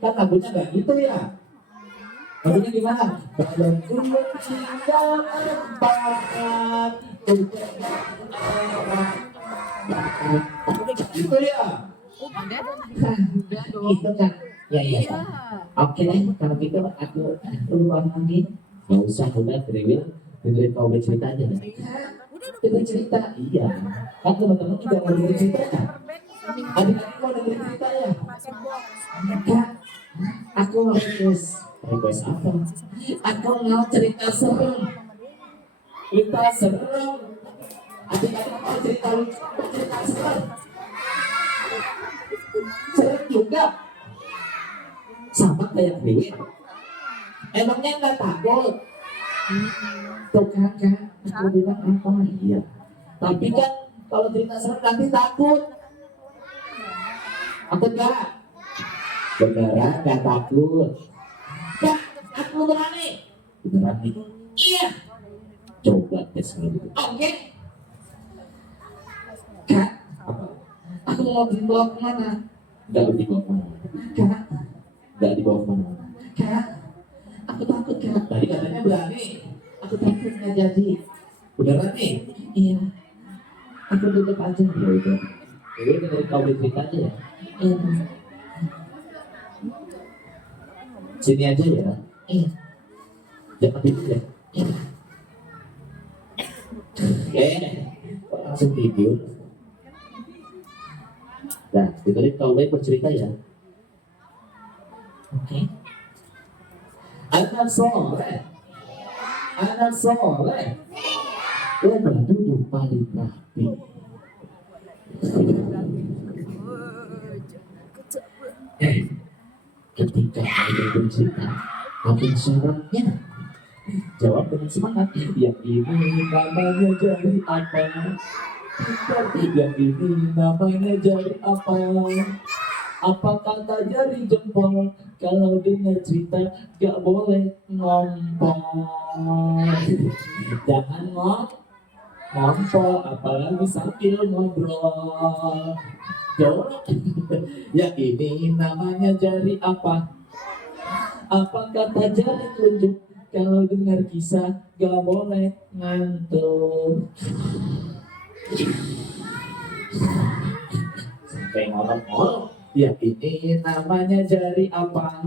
kan lagunya nggak gitu ya. Lagunya gimana? Badanku tinggal 4. Gitu ya. Itu kan. Ya. Oke deh, kalau gitu aku ulang lagi. Gak usah udah Kriwil, dengerin kau bercerita aja. Dengerin cerita, iya. Kan teman-teman juga mau dengerin ceritanya. Adik-adik mau dengerin ceritanya. Kak, aku mau request apa? Aku mau cerita serem. Cerita serem. Adik-adik mau cerita lucu, cerita serem. Serem juga. Sama kayak Kriwil. Emangnya nggak takut? Tuh kakak, aku bilang apa? Iya. Tapi kan kalau cerita serem nanti takut. Takut gak? Beneran gak takut? Kak, aku berani. Berani? Iya. Coba tes dulu. Oke. Kak, aku mau dibawa kemana? Gak dibawa kemana? Kak, gak dibawa kemana? Kak, aku takut Kak. Tadi katanya berani. Aku takut nggak jadi. Beneran nih? Iya. Aku tutup aja. Ya udah. Jadi dengerin kau cerita aja ya. Iya. Sini aja ya. Iya. Jangan tidur ya. Iya. Langsung tidur. Nah, dengerin kau bercerita ya. Oke. Anak soleh, coba duduk paling rapi. Ketika ada bercerita, apa syaratnya? Jawab dengan semangat. Yang ini namanya jadi apa? Yang ini namanya jadi apa? Apa kata jari jempol? Kalau dengar cerita gak boleh ngompol. Jangan ngompol, apalagi sambil ngobrol. Ya ini namanya jari apa? Apa kata jari telunjuk? Kalau dengar kisah gak boleh ngantuk. Sampai ngorok-ngorok. Ya ini namanya jari apa?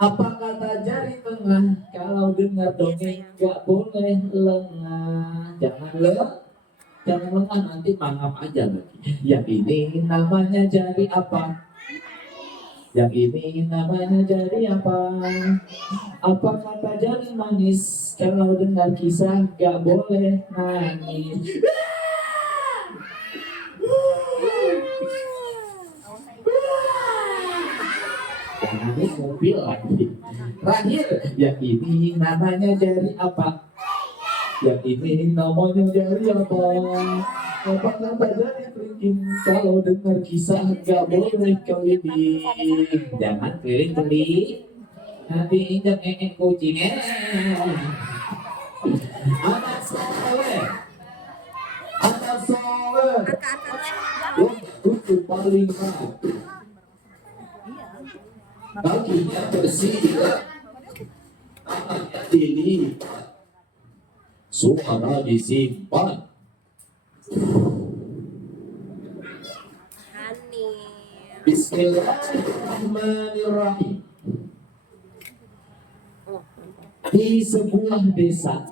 Apa kata jari tengah? Kalau dengar dongeng gak boleh lengah. Jangan lengah, nanti mangap aja lagi. Yang ini namanya jari apa? Yang ini namanya jari apa? Apa kata jari manis? Kalau dengar kisah gak boleh nangis. Nangis mobil lagi. Terakhir, yang ini namanya jari apa? Yang ini namanya jari apa? Apa kata jari kelingking? Kalau dengar kisah gak boleh keliling. Jangan keliling, nanti injak kucing. Anak soleh, untuk paling rapi. Kakinya bersih, tangannya dilipat, suara disimpan. Bismillahirrahmanirrahim. Di sebuah desa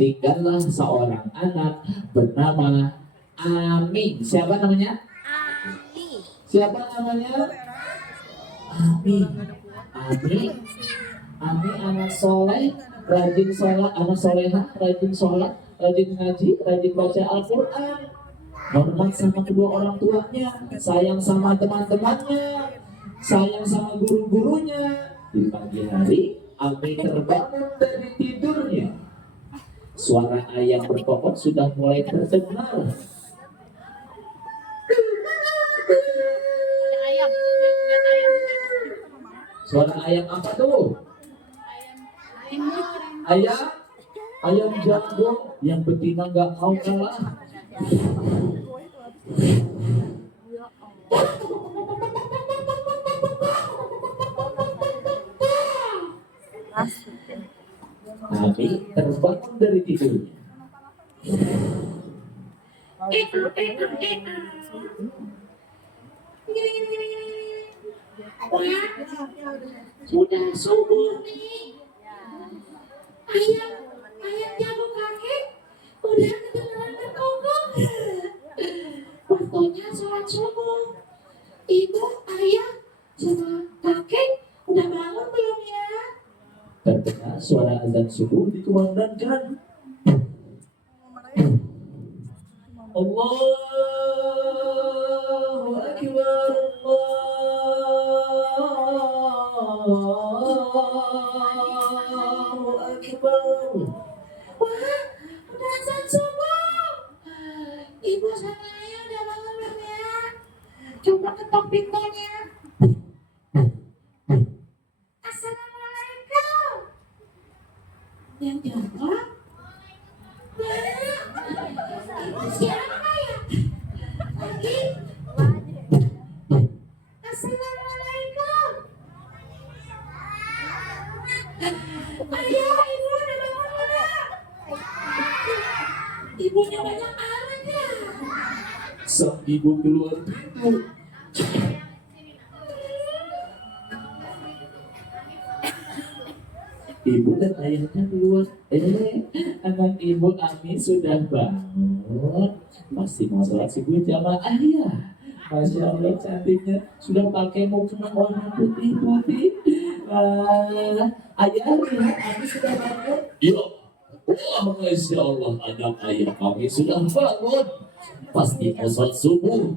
tinggallah seorang anak bernama Ami. Siapa namanya? Siapa namanya? Ami anak soleh, rajin sholat, anak soleha, rajin sholat, rajin ngaji, rajin baca Al-Quran, hormat sama kedua orang tuanya, sayang sama teman-temannya, sayang sama guru-gurunya. Di pagi hari, Ami terbangun dari tidurnya. Suara ayam berkokok sudah mulai terdengar. Suara ayam apa tuh? Ayam jago yang betina nggak mau kalah. Nabi terbangun dari tidurnya. Sudah subuh nih. Ayam jago kakek udah kedengeran berkokok. Waktunya sholat subuh. Ibu, ayah, sama kakek udah bangun belum ya? Terdengar suara azan subuh dikumandangkan. Allahu Akbar, Allahu Akbar. Wah, udah azan subuh. Ibu sama ayah udah bangun belum ya? Coba ketok pintunya. Assalamualaikum. Yang jawab, siapa ya? Lagi. Assalamualaikum. Ayo, ibu udah bangun belum? Ibunya banyak amat ya. Sang ibu keluar pintu. Ibu dan ayahnya keluar. Anak ibu Ami sudah bangun. Masih mau sholat subuh jamaah ya. Masya Allah cantiknya. Sudah pakai mukena warna putih-putih. Ayah lihat Ami sudah bangun. Ya, wah Masya Allah anak ayah kami sudah bangun. Pasti mau sholat subuh.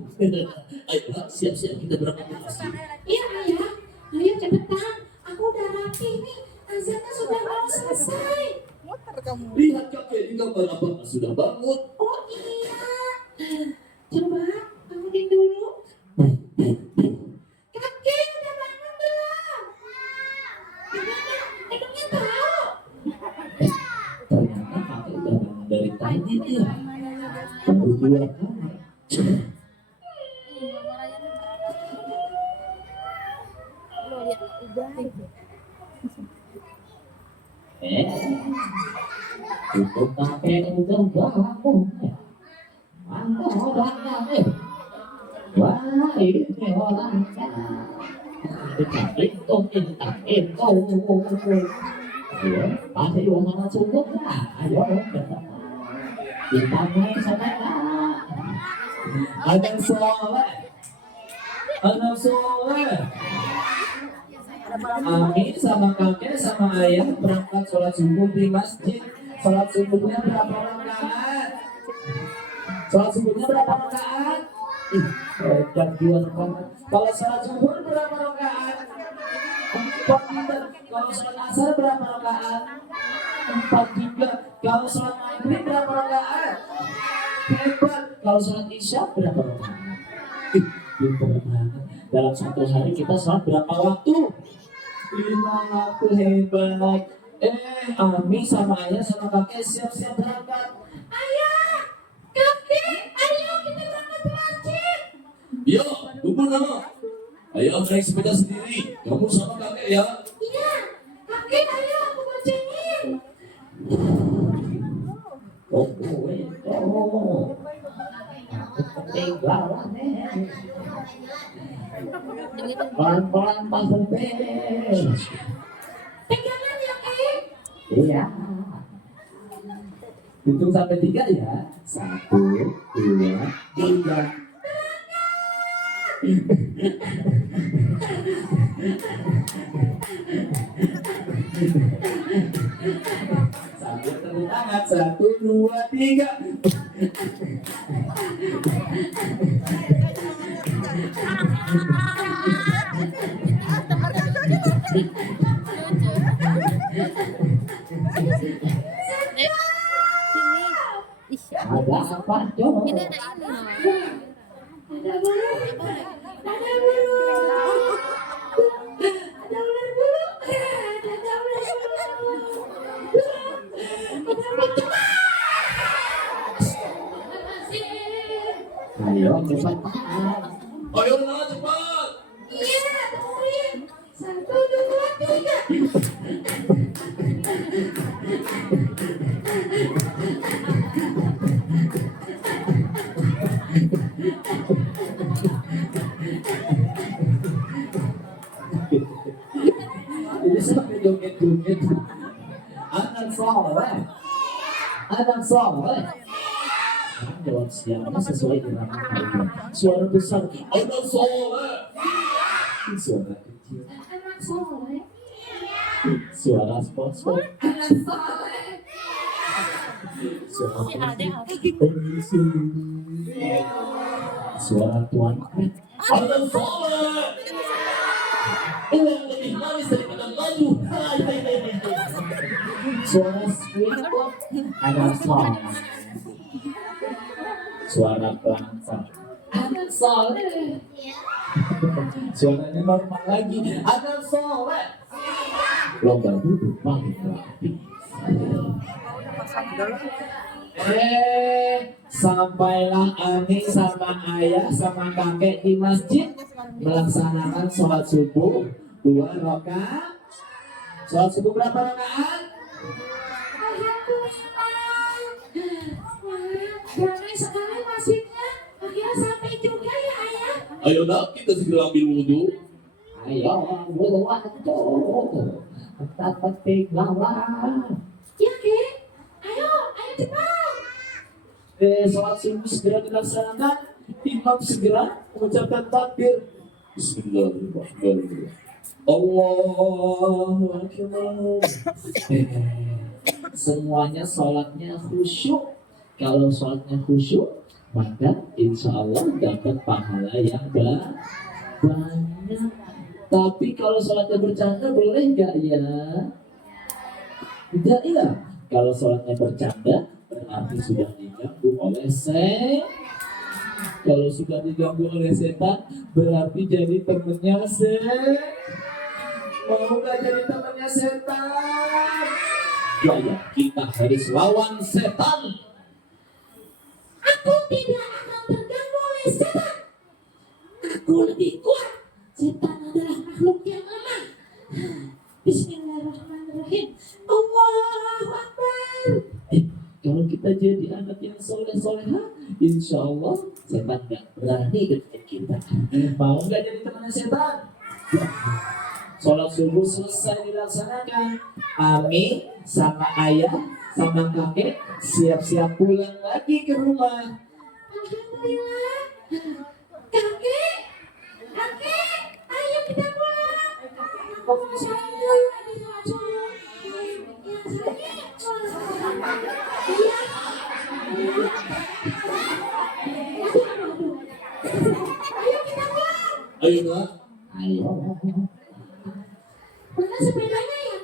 Ayo siap-siap kita berangkat ke masjid. Iya ayah, ayo cepetan. Aku udah rapi nih. Azannya sudah mau selesai. Lihat kakek di kamar apa sudah bangun. Oh iya. Coba bangunin dulu. Kakek udah bangun belum? Gimana? Hidungnya tahu. Ternyata kakek udah bangun dari tadi ya. Baru 2 kamar. Untuk kakek udah bangun. Mana orangnya? Wah ini orangnya. Itu. Ayo, pasti orang cukup lah. Ayo, kita main sana. Anak soleh. Ami sama kakek sama ayah berangkat sholat subuh di masjid. Sholat subuhnya berapa rakaat? Sholat subuhnya berapa rakaat? Hebat 2 rakaat. Kalau sholat subuh berapa rakaat? 4. Kalau sholat asar berapa rakaat? 4 juga. Kalau sholat maghrib berapa rakaat? Hebat. Kalau sholat isya berapa rakaat? Pintar banget. Dalam satu hari kita sholat berapa waktu? 5 waktu. Hebat. Ami sama ayah sama kakek siap-siap berangkat. Ayah, kakek, ayo kita berangkat ke masjid. Yo, tunggu dong. Ayo naik sepeda sendiri. Kamu sama kakek ya. Iya, kakek ayo aku boncengin. Ketinggalan pelan-pelan Pak Sopir. Pegangan ya, Kek. Iya. Hitung sampai 3 ya. 1, 2, 3. Sambil tepuk tangan, 1, 2, 3. Sini. Ih, Ada apa, Cok? ini ada ini. Ada bulu. Ada bulu. Ada ular bulu. Ada ular bulu. Ada bulu. Ayo, cepat. Ayo lah cepat. Iya, tungguin. 1, 2, 3. Ini sampai joget-joget. Anak soleh. Anak soleh. Jawab siapnya sesuai dengan kalian. Suara besar. Anak soleh. Suara kecil. Anak soleh. Suara sponsor. Anak soleh. Suara Si Ade apa? Suara tuan. Anak soleh. Uang lebih manis daripada madu. Suara sweet. Anak soleh. Suara pelangsang. Anak soleh. Suaranya normal lagi. Anak soleh. Lomba duduk paling rapi. Sampailah Ani sama ayah sama kakek di masjid melaksanakan sholat subuh 2 rakaat. Sholat subuh berapa rakaat? Ramai sekali masjidnya. Akhirnya sampai juga ya ayah. Ayo nak kita segera ambil wudhu. Ayo, waktu kita petik lawan. Ya ke? Ayo cepat. Sholat subuh segera dilaksanakan. Imam segera mengucapkan takbir. Bismillahirrahmanirrahim. Allahu Akbar. Semuanya sholatnya khusyuk. Kalau sholatnya khusyuk, maka insya Allah dapat pahala yang banyak. Tapi kalau sholatnya bercanda boleh nggak ya? Tidak ya. Kalau sholatnya bercanda berarti sudah diganggu oleh setan. Kalau sudah diganggu oleh setan berarti jadi temennya setan. Mau nggak jadi temennya setan? Jaya kita harus lawan setan. Aku tidak akan terganggu oleh setan. Aku lebih kuat. Setan adalah makhluk yang lemah. Bismillahirrahmanirrahim. Allahu Akbar. Kalau kita jadi anak yang soleh-soleha, insya Allah setan nggak berani deketin kita. Mau nggak jadi temannya setan? Sholat subuh selesai dilaksanakan. Ami sama ayah sama kakek siap-siap pulang lagi ke rumah. Alhamdulillah. Kakek, ayo kita pulang. Aku mau sayang, Ayo kita pulang. Ayo nak. Ayo. Mana sepedanya ya?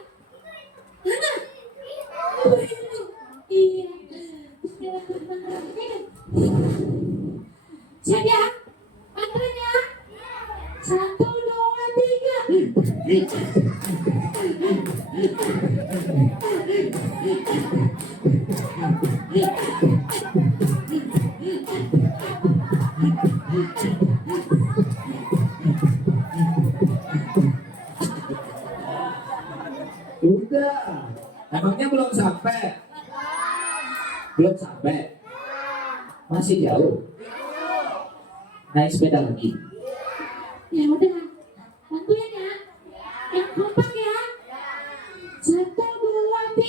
Mana? Oh, itu. Iya. Bismillahirrahmanirrahim. Siap ya? Anterin ya. 1, 2, 3. Udah. Emangnya belum sampai? Belum sampai. Masih jauh. Naik sepeda lagi. Ya udah. Bantuin ya. Yang kompak ya. 1, 2, 3.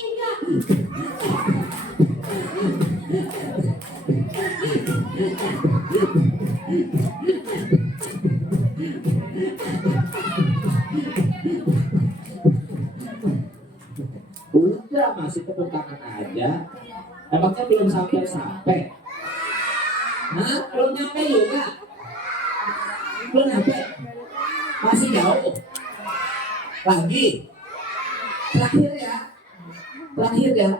Ya, emangnya belum sampai-sampai? Hah? Belum nyampe juga? Belum nyampe? Masih jauh? Lagi? Terakhir ya? Terakhir ya?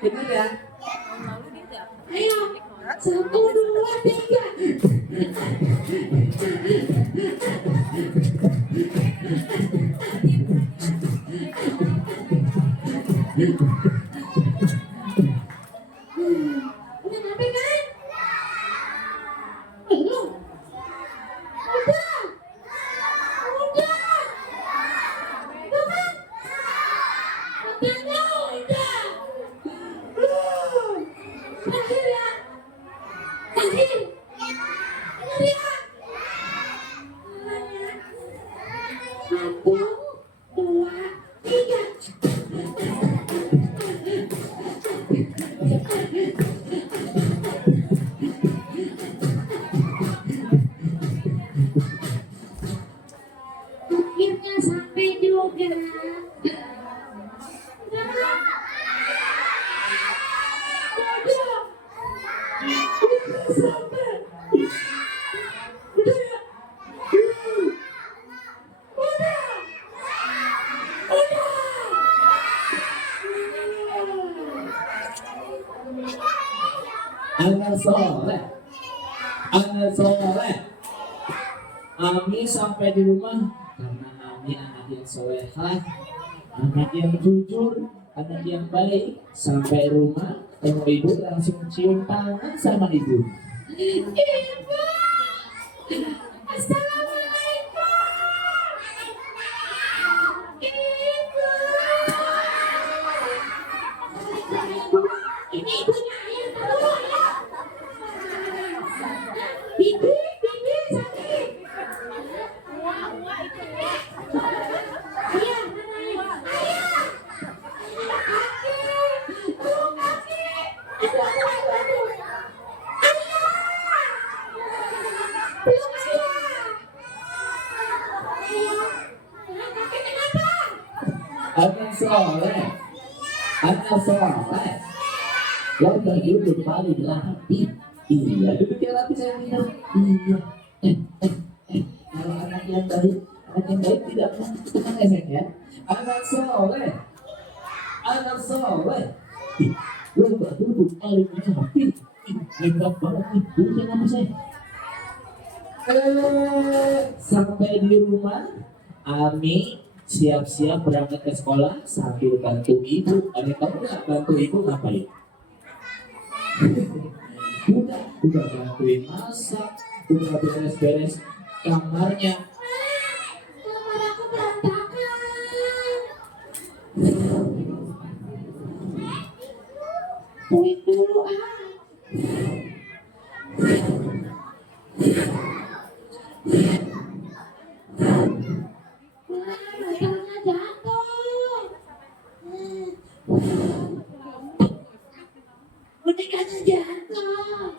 Benar ya? Ayo, 1, 2, 3. Udah nyampe kan? Belum. Udah. Udah. Udah kan? Katanya udah. Terakhir ya. Terakhir. Benar ya? Satu, dua, tiga. Akhirnya sampai juga. Anak soleh, anak soleh. Ami sampai di rumah karena Ami anak yang solehah, anak yang jujur, anak yang baik. Sampai rumah, temu ibu langsung cium tangan sama ibu. Ibu, assalamualaikum. Ibu, ini ibunya ayah tahu ya. Bibi sakit. Ayah, mana ayah? Ayah. Kaki, tuh kaki. Aduh. Ayah. Belum ayah. Ayah. Kaki kenapa? Anak soleh, anak soleh. Lo berduduk paling rapi. Iya, duduk yang rapi saya bilang. Iya. Kalau anak yang baik tidak pernah efek ya. Anak soleh, anak soleh. Ih, lo berduduk paling rapi. Hebat banget nih, duduk yang rapi saya. Sampai di rumah, Ami siap-siap berangkat ke sekolah sambil bantu ibu. Ada tahu nggak bantu ibu ngapain? udah bantuin masak, udah beres-beres kamarnya. Kamar aku berantakan. Puing dulu bantalnya jatuh. Bonekanya jatuh.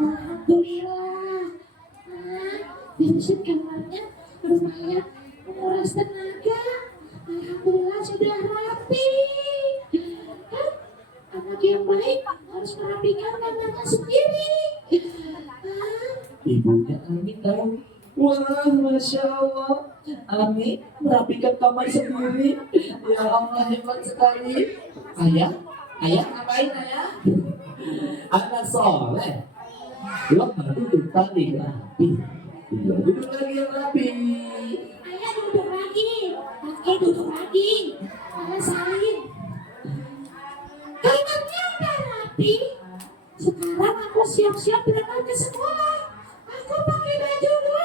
Alhamdulillah. Beresin kamarnya lumayan menguras tenaga. Alhamdulillah sudah rapi. Kan anak yang baik harus merapikan kamarnya sendiri. Ibunya Ami tahu. Wah, masya Allah, Ami merapikan kamar sendiri. Ya Allah, hebat sekali. Ayah, ngapain ayah? Anak soleh. Lo duduk tadi rapi. Iya, duduk lagi yang rapi. Ayah duduk lagi. Kakek duduk lagi. Ayah salin. Kamarnya udah rapi. Sekarang aku siap-siap berangkat ke sekolah. Aku pakai baju dulu.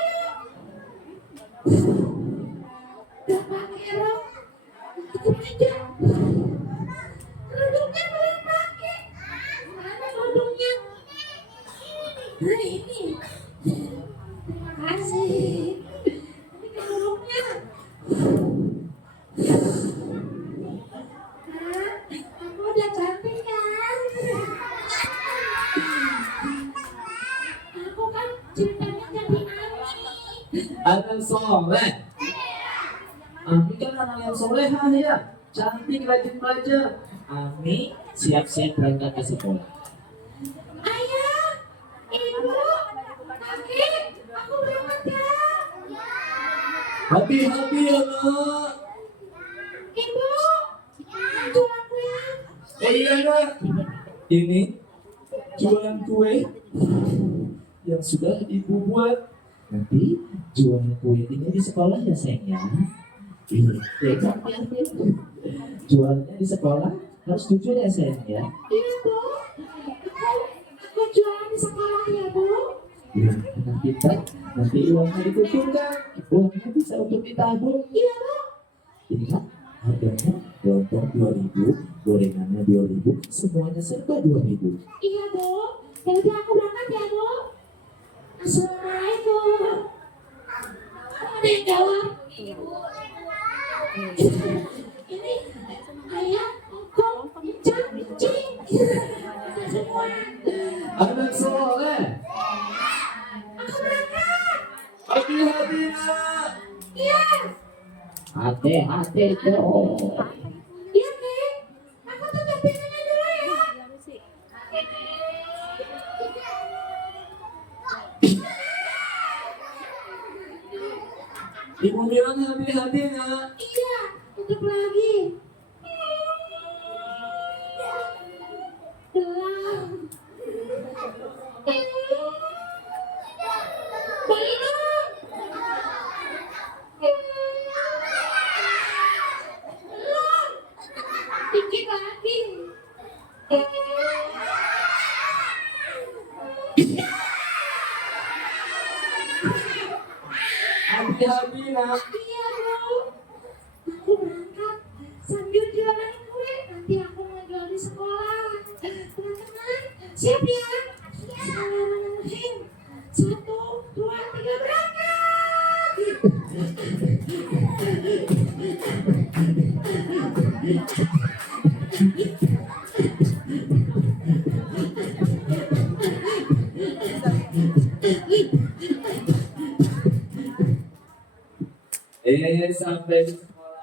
Udah pakai rok. Itu aja. Kerudungnya belum pakai. Mana kerudungnya? Nah ini. Terima kasih. Ini kerudungnya. Nah, aku udah cantik kan? Aku kan ceritanya jadi Ami. Anak soleh. Ami kan anak yang solehah ya. cantik, rajin belajar. Ami siap-siap berangkat ke sekolah. Ayah, ibu, kakek, aku berangkat ya. Hati-hati ya nak. Ibu, bantu aku ya. Oh iya nak. Ini jualan kue yang sudah ibu buat. Nanti jualan kue ini di sekolah ya sayang ya. Iya, hati-hati. Jualnya di sekolah harus jujur ya sayang ya. Iya bu, aku jualan di sekolah ya bu. Ya, anak pintar, nanti uangnya dikumpulkan, uangnya bisa untuk ditabung. Iya bu. Ini kan harganya lontong 2.000, gorengannya 2.000, semuanya serba 2.000. Iya bu, jadi aku berangkat ya bu. Assalamualaikum. Ada yang jawab? Ini ayah, engkau, cang, cing. Ada semua. Anak soleh, Aku berangkat. hati-hati nak. Iya, Hati-hati dong. iya nih. Aku tutup pintunya dulu ya. Ibu bilang hati-hati nak. Iya, tutup lagi. Gelang. Belum. Belum. Dikit lagi. Hati-hati nak. Iya bu, aku berangkat sambil jualan kue. Nanti aku mau jual di sekolah. Teman-teman, siap ya? Bismillahirrahmanirrahim. 1, 2, 3, berangkat. Sampai di sekolah.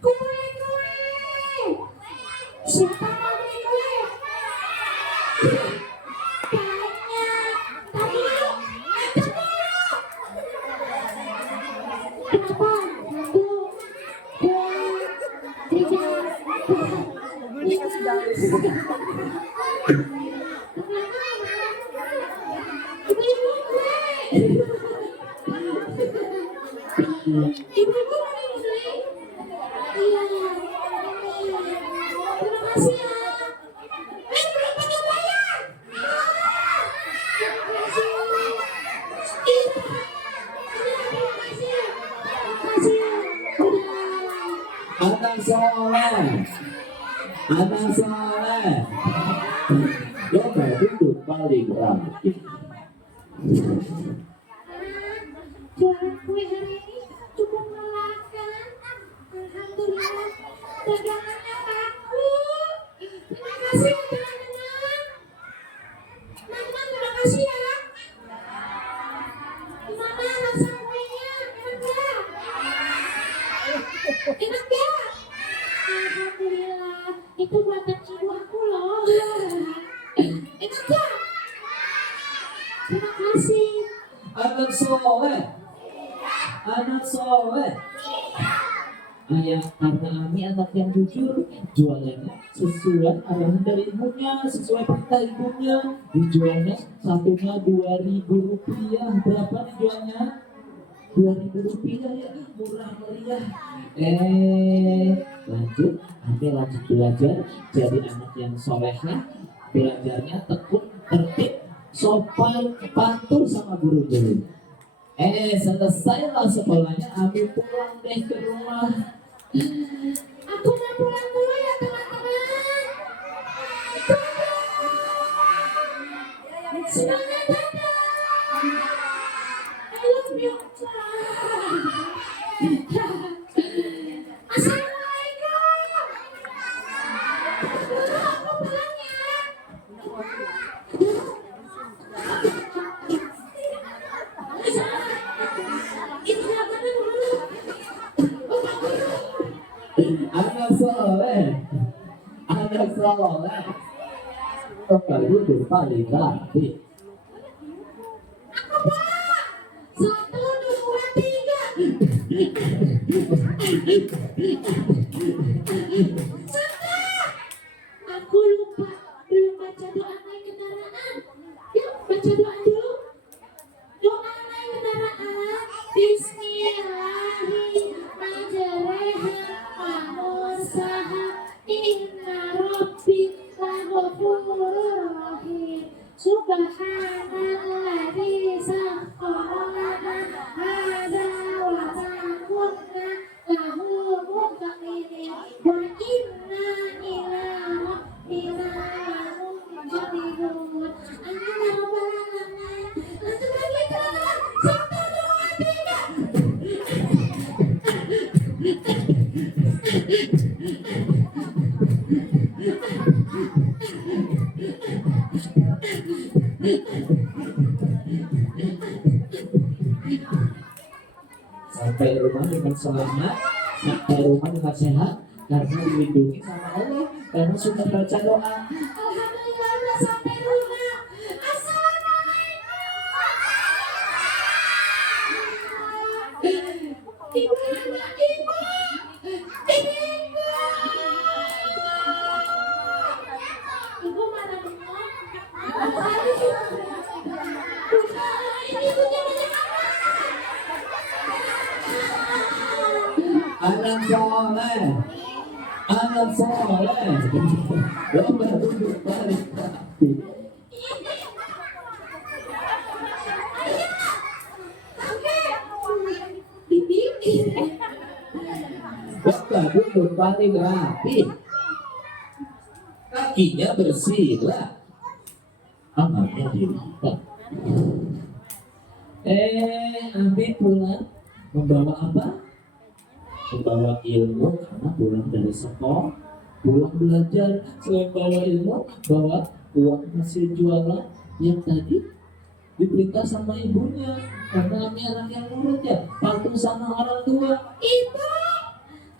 Kue, kue. Siapa mau beli kue? Banyak. Tadi dulu. Berapa? 1, 2, 3, 4, Mobil dikasih dalih. Ibu-ibu kue. Ibu-ibu mau beli? Iya. Terima kasih ya. Berapa yang bayar? Terima kasih. Iya. Terima kasih ya. Terima kasih ya. Udah. Anak soleh, anak soleh. Coba duduk paling rapi. Jualan kue hari ini cukup melelahkan. Alhamdulillah, dagangannya laku. Terima kasih ya teman-teman. Teman-teman terima kasih ya. Gimana rasa kuenya? Enak gak? Enak gak? Alhamdulillah, itu buatan ibu aku loh. Enak gak? Terima kasih. Anak soleh, anak soleh. Ayah karena Ami anak yang jujur, jualannya sesuai arahan dari ibunya, sesuai perintah ibunya. Dijualnya satunya 2.000 rupiah. Berapa nih jualnya? 2.000 rupiah ya, murah meriah. Lanjut, Ami lanjut belajar jadi anak yang solehah. Belajarnya tekun, tertib, sopan, patuh sama guru-guru. Selesailah sekolahnya, Ami pulang deh ke rumah. Aku mau pulang dulu ya teman-teman. Semangat dadah. I love you. Assalamualaikum. Dulu aku pulang ya. Ini siapa dulu? Anak soleh. soleh. Bapak duduk paling rapi. Satu, dua, tiga. Salah. Aku lupa belum baca doa naik kendaraan. Yuk baca doa dulu. Doa naik kendaraan. Bismillahirrahmanirrahim. Mursaha inna rabbi laghafurur rahim. Subhanalladzi sakhkhara hadza wa ma kunna lahu muqrinin wa inna ila rabbina lamunqalibun. Amin ya rabbal alamin. Lanjut lagi teman-teman. Satu, dua, tiga. Sampai rumah dengan selamat, sampai rumah dengan sehat, karena dilindungi sama Allah, karena sudah baca doa. Alhamdulillah udah sampai rumah. Assalamualaikum. Ibu mana ibu? Ibu. Ibu mana ibu? Ini ibunya banyak Anak soleh, anak soleh. Bapak duduk paling rapi. Bibi. Bapak duduk paling rapi. Kakinya bersila. Amalnya dilipat. Abi pulang membawa apa? Membawa ilmu, karena pulang dari sekolah, pulang belajar. Selain bawa ilmu, bawa uang hasil jualan yang tadi diperintah sama ibunya, karena kami anak yang nurut ya, patuh sama orang tua. Ibu,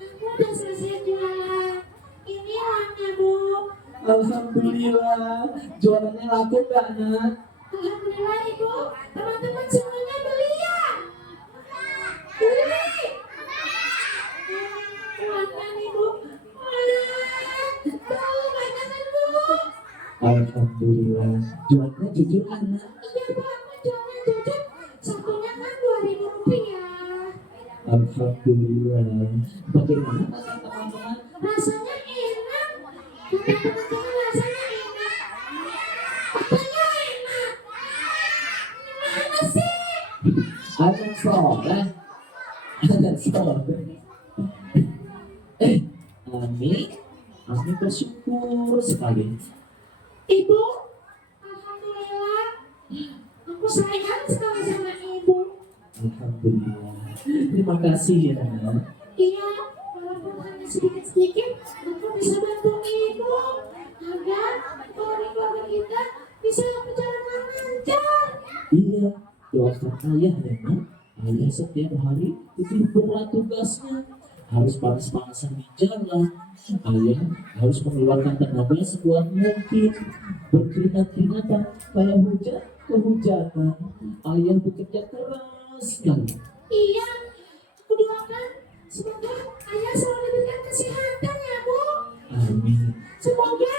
aku udah selesai jualan. Ini uangnya, Bu. Alhamdulillah, jualannya laku gak nak? Alhamdulillah, Ibu. Teman-teman semuanya beli ya? Beli. Uangnya nih, Bu. Tuh, banyak kan, Bu? Alhamdulillah, jualannya jujur anak. Iya, Bu. Aku jualan jujur. Satunya kan Rp2.000. Alhamdulillah. Bagaimana kata teman-teman? Rasanya enak. Kata teman-teman rasanya enak. Apanya enak? Gimana sih? Anak soleh, anak soleh. Ami bersyukur sekali. Ibu, alhamdulillah. Aku sayang sekali sama Ibu. Alhamdulillah. Terima kasih ya nak. Iya, walaupun hanya sedikit-sedikit, aku bisa bantu Ibu agar keluarga kita bisa berjalan lancar. Iya, doakan ayah ya nak. Ayah setiap hari itu berat tugasnya, harus panas-panasan di jalan. Ayah harus mengeluarkan tenaga sekuat mungkin, berkeringat-keringatan, kalau hujan kehujanan. Ayah bekerja keras sekali. Iya, aku doakan semoga ayah selalu diberikan kesehatan ya Bu. Amin. Semoga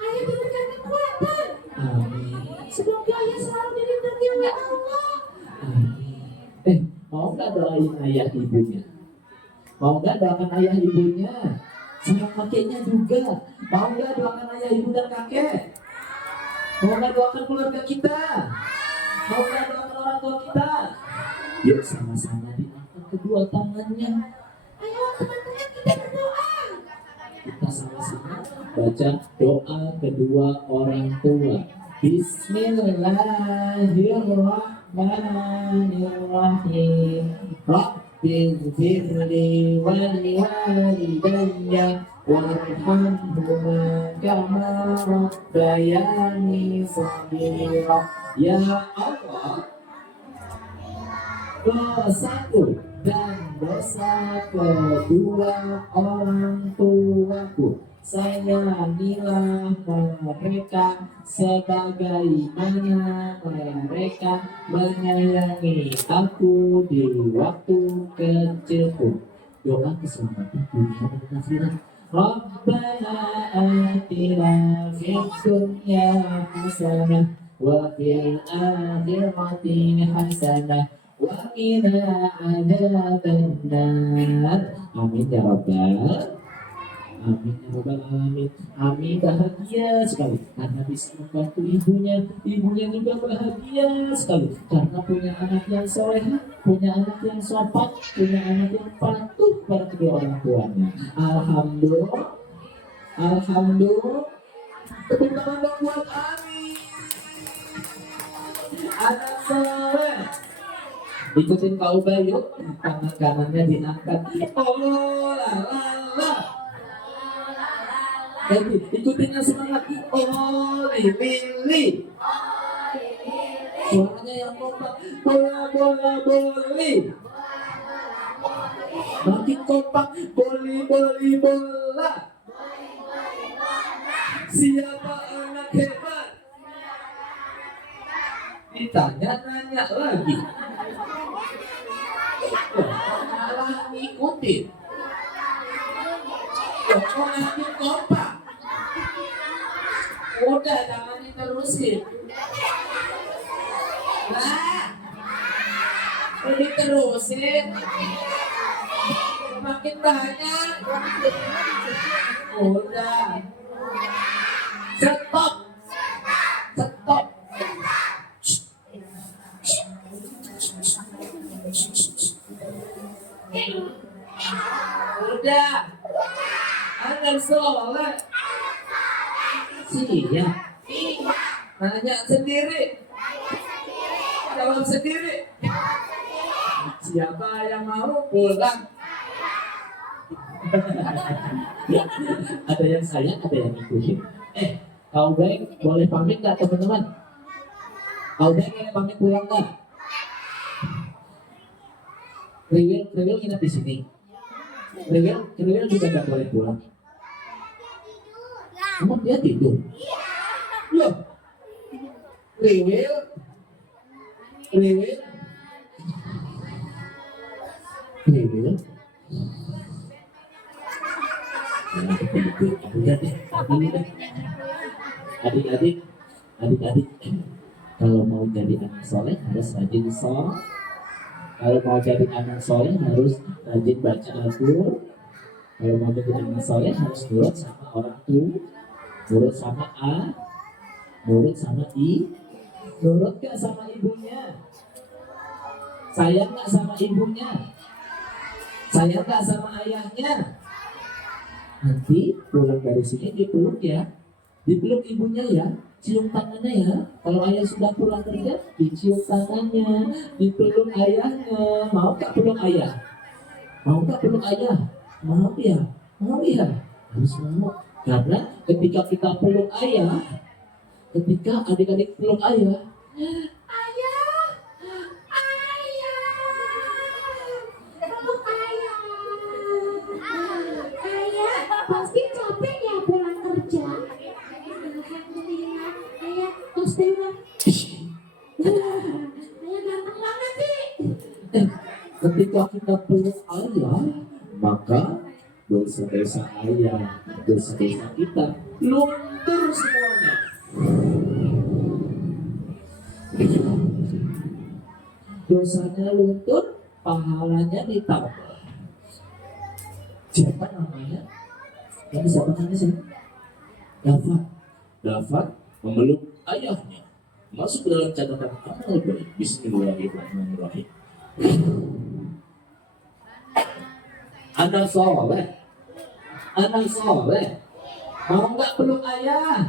ayah diberikan kekuatan. Amin. Semoga ayah selalu dilindungi oleh Allah. Amin. Mau nggak doain ayah ibunya? Mau nggak doakan ayah ibunya? Sama kakeknya juga. Mau nggak doakan ayah ibu dan kakek? Mau nggak doakan keluarga kita? Mau nggak doakan orang tua kita? Yuk sama-sama diangkat kedua tangannya. Ayo teman-teman kita berdoa. Kita sama-sama baca doa kedua orang tua. Bismillahirrahmanirrahim. Rabbighfirli wa liwalidayya warhamhuma kama rabbayani shaghira. Ya Allah, dosaku dan dosa kedua orang tuaku sayangilah mereka sebagaimana mereka menyayangi aku di waktu kecilku. Doa keselamatan dunia dan akhirat. Rabbana atina fid dunya hasanah wa fil akhirati hasanah wa qina adzabannar. Amin ya rabbal amin ya rabbal alamin. Amin. Bahagia sekali karena bisa membantu ibunya. Ibunya juga bahagia sekali karena punya anak yang soleh, punya anak yang sopan, punya anak yang patuh pada kedua orang tuanya. Alhamdulillah. Alhamdulillah. Tepuk tangan dong buat Amin. Anak soleh. Ikutin Kak Ubay yuk. Tangan kanannya diangkat. Oh la la la. Lagi, ikutin yang semangat. Oh li. Suaranya yang kompak. Bola boli. Makin kompak. Boli bola. Siapa anak hebat? Ditanya-nanya lagi. Malah ngikutin. Kok makin kompak? Udah, jangan diterusin. Nah, diterusin. Makin banyak. Udah. Stop. Udah. Anak soleh. Siap. Nanya sendiri. Jawab sendiri. Siapa yang mau pulang? Ada yang sayang, ada yang ikutin. Kau baik boleh pamit nggak teman-teman? Kau baik boleh pamit pulang nggak? Kriwil nginep di sini. Kriwil juga nggak boleh pulang. Emang dia tidur? Loh, Kriwil. Adik-adik, kalau mau jadi anak soleh harus rajin sholat. Kalau mau jadi anak soleh harus rajin baca Al-Quran. Kalau mau jadi anak soleh harus nurut sama orang tua, nurut sama A, nurut sama I, nurut gak sama ibunya, sayang gak sama ibunya, sayang gak sama ayahnya. Nanti pulang dari sini dipeluk ya, dipeluk ibunya ya, cium tangannya ya. Kalau ayah sudah pulang kerja, dicium tangannya, dipeluk ayahnya. Mau gak peluk ayah? Mau gak peluk ayah? Mau ya? Mau ya? Harus mau. Karena ketika kita peluk ayah, ketika adik-adik peluk ayah, pasti capek ya pulang kerja. Alhamdulillah, ayah kostumnya. Ayah ganteng banget sih. ketika kita peluk ayah, maka dosa-dosa ayah, dosa-dosa kita luntur semuanya. Dosanya luntur, pahalanya ditambah. Siapa namanya? Yang siapa namanya sih? Dafat memeluk ayahnya, masuk ke dalam catatan amal baik. Bismillahirrahmanirrahim. Anak soleh, mau nggak peluk ayah?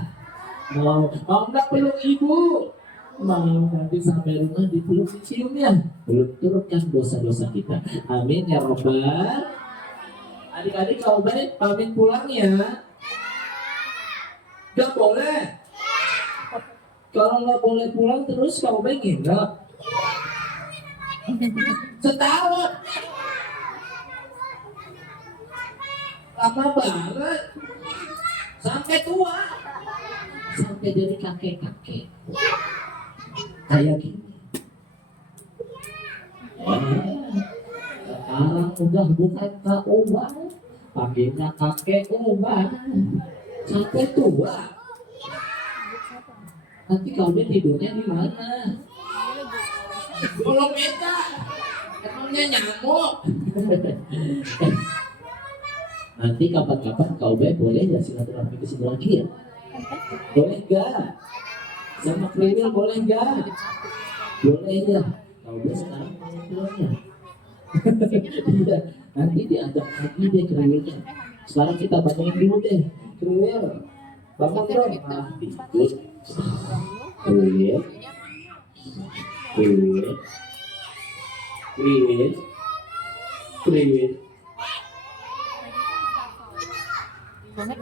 Mau nggak peluk ibu? Mau nanti sampai rumah dipeluk dicium ya? Belum turunkan dosa-dosa kita. Amin ya robbal. Adik-adik kau baik pamit pulang ya. Gak boleh. Kalau nggak boleh pulang terus kau baik nginep. Setahun. Lama banget. Sampai tua. Sampai jadi kakek-kakek. Kayak gini. Sekarang udah bukan Kak Uban, panggilnya kakek Uban. Sampai tua. Nanti kau tidurnya di mana? Belum bisa. Emangnya nyamuk. Nanti kapan-kapan kau boleh ya silaturahmi ke sini lagi ya? Boleh gak? Sama Kriwil boleh gak? Boleh ya. Kau sekarang mau pulangnya. Iya, nanti diajak lagi deh Kriwilnya. Sekarang kita bangunin dulu deh. Kriwil, bangun dong. Ah, tidur. Kriwil. Kriwil. Kriwil. Kriwil. Kak,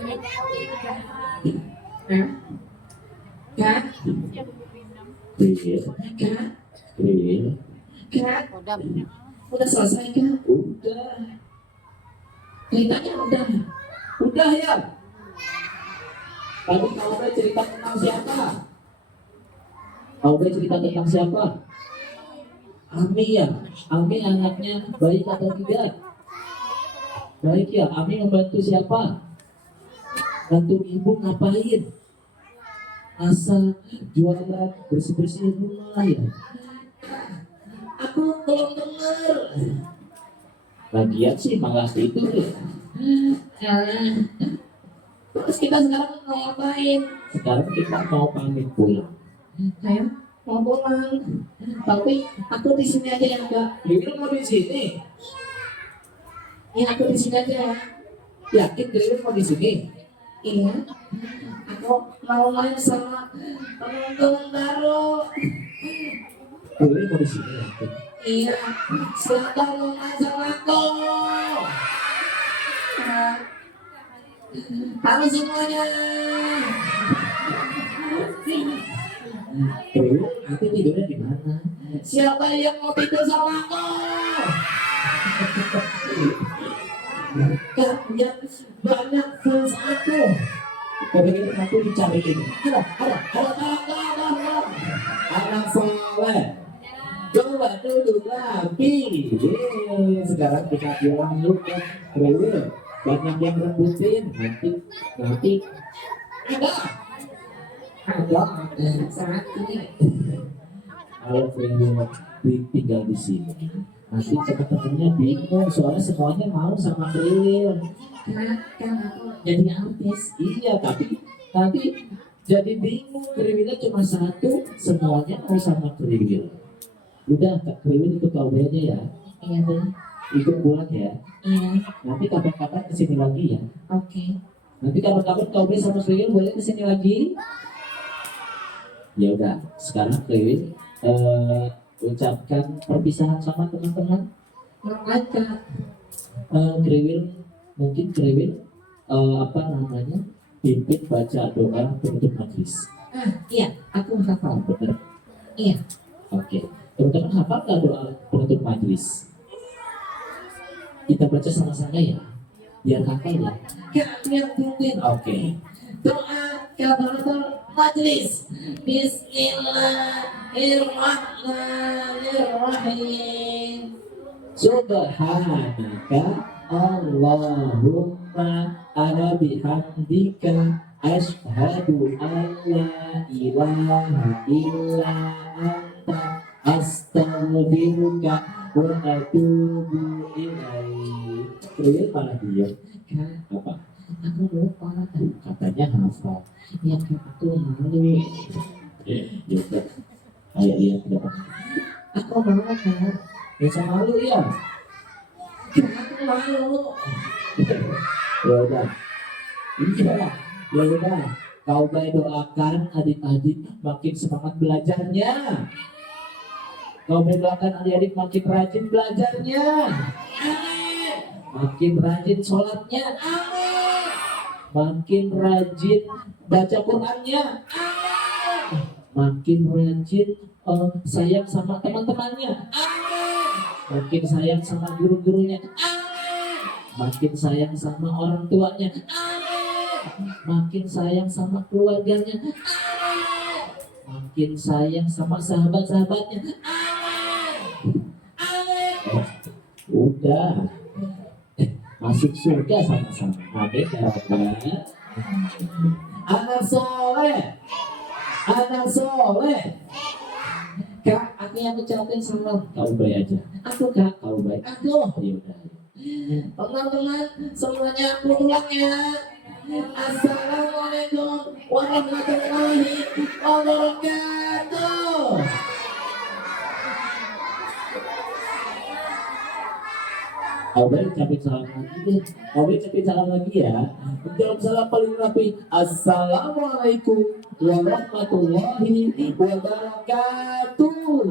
Kriwil, Kak, Kriwil, Kak, udah selesai Kak? Udah. Ceritanya udah ya. Tadi kau udah cerita tentang siapa? Kau udah cerita tentang siapa? Ami ya. Ami anaknya baik atau tidak? Baik ya. Ami membantu siapa? Bantu ibu ngapain? Asal jualan bersih-bersih rumah ya. Aku belum dengar. Lagian sih malah tidur ya. Terus kita sekarang mau ngapain? Sekarang kita mau pamit pulang. Saya mau pulang. Tapi aku di sini aja ya Kak. Kriwil mau di sini? Ya aku di sini aja ya. Yakin Kriwil mau di sini? Iya. Aku mau main sama teman-teman baru. Kriwil mau di sini ya? Iya. Silakan mau main sama aku. Halo semuanya. Kriwil, nanti tidurnya di mana? Siapa yang mau tidur sama aku? Kan yang banyak fans aku. Kemudian aku dicariin. Ada. Anak soleh. Coba duduk lagi. Sekarang kita bilang juga Kriwil. Banyak yang rebutin. Nanti ada saat ini. Kalau Kriwil tinggal di sini, nanti teman-temannya bingung soalnya semuanya mau sama Kriwil. Kan aku jadi artis. Iya, tapi nanti jadi bingung. Kriwilnya cuma satu, semuanya mau sama Kriwil. Udah, Kak Kriwil ikut kau aja ya. Iya deh. Ikut pulang ya. Iya. Nanti kapan-kapan kesini lagi ya. Oke. Nanti kapan-kapan kau sama Kriwil boleh kesini lagi. Ya udah, sekarang Kriwil ucapkan perpisahan sama teman-teman. Maka mungkin Kriwil pimpin baca doa penutup majlis. Iya, aku hafal benar. Iya. Oke. Teman-teman hafal nggak doa penutup majlis? Kita baca sama-sama ya, biar hafal ya. Kalian pimpin. Oke. Doa kafaratul majlis. Bismillahirrahmanirrahim. Subhanaka Allahumma ana bihamdika asyhadu an la ilaha illa anta astaghfiruka wa atubu ilaik. Kriwil mana dia? Apa? Aku lupa katanya hafal. Ya aku malu. Ya udah. Ayo lihat ke depan. Aku malu kan. Bisa malu ya. Aku malu. Ya udah. Iya. Ya udah. Kau doakan adik-adik makin semangat belajarnya. Kau doakan adik-adik makin rajin belajarnya. Amin. Makin rajin sholatnya. Amin. Makin rajin baca Qurannya. Amin. Makin rajin sayang sama teman-temannya. Amin. Makin sayang sama guru-gurunya. Amin. Makin sayang sama orang tuanya. Amin. makin sayang sama keluarganya, makin sayang sama sahabat-sahabatnya. Udah, masuk surga sama-sama. Amin ya Rabbal. Anak soleh, anak soleh. Kak, aku yang ucapin salam. Kau baik aja. Aku kak, kau baik. Aku. Ya udah. Teman-teman, semuanya aku ulang ya. Assalamualaikum warahmatullahi wabarakatuh. Kau baik ucapin salam lagi deh. Kau baik ucapin salam lagi ya. Jawab salam paling rapi. Assalamualaikum warahmatullahi wabarakatuh.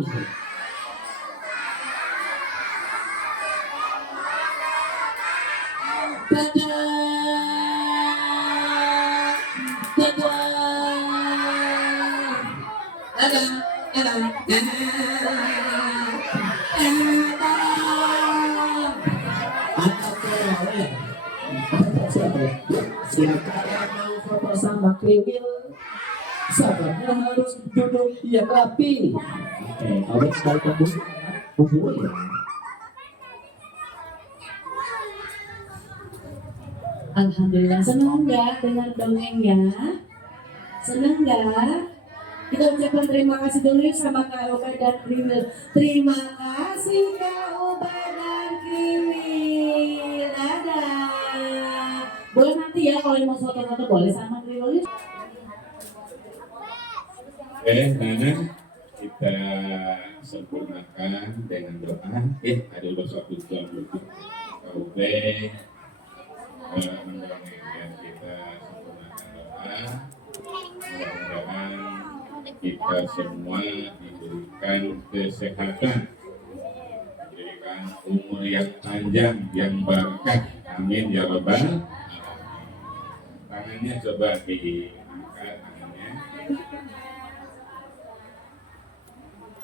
Siapa yang mau foto sama kriwil, sabarnya harus duduk yang rapi. Oke, awet sekali kamu bubur ya. Alhamdulillah, senang nggak dengar dongengnya? Senang nggak? Kita ucapkan terima kasih dulu yuk sama Kak Ubay dan Kriwil. Terima kasih Kak Ubay dan Kriwil. Dadah. Boleh nanti ya kalau mau foto-foto boleh sama Kriwil. Nana, kita sempurnakan dengan doa. Ada satu jam dulu. Kau mendongengkan kita sempurnakan doa. Mudah-mudahan kita semua diberikan kesehatan, diberikan umur yang panjang, yang berkah. Amin ya Rabbal alamin. Tangannya coba diangkat, tangannya.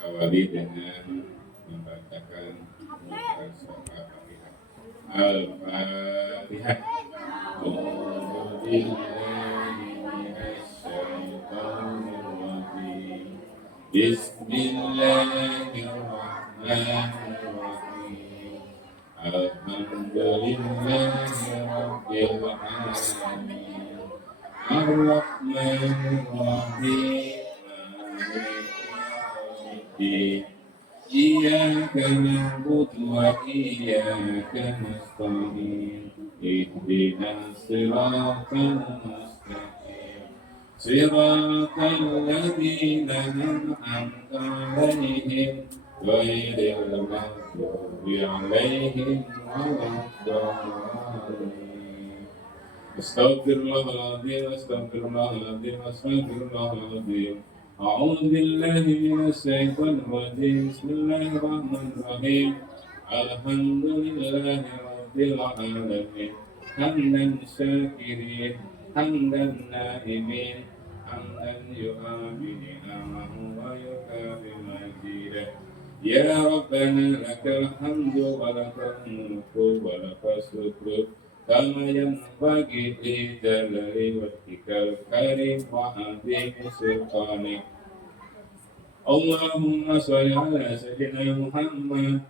Awali dengan membacakan Al-Fatihah. Bismillahirrahmanirrahim. Alhamdulillahirabbil alamin. Ar-Rahmanir-Rahim. Iyyaka na'budu wa iyyaka nasta'in. Ihdinas siratal mustaqim. Siratal ladzina an'amta 'alaihim ghairil maghdubi 'alaihim waladdallin. Astaghfirullahaladzim, astaghfirullahaladzim, astaghfirullahaladzim. A'udzu billahi minasy syaithanir rajim. Bismillahirrahmanirrahim. Alhamdulillahirabbil alamin. Hamdan syakirin, hamdan naimin, hamdan yu'afi ni'amahu wa yukafi majidah. Ya Rabbana lakal hamdu wa lakal mulku wa lakal syukru kama yanbaghi li jalali wajhikal karim wa 'azimi sultanik. Allahumma shalli ala sayyidina Muhammad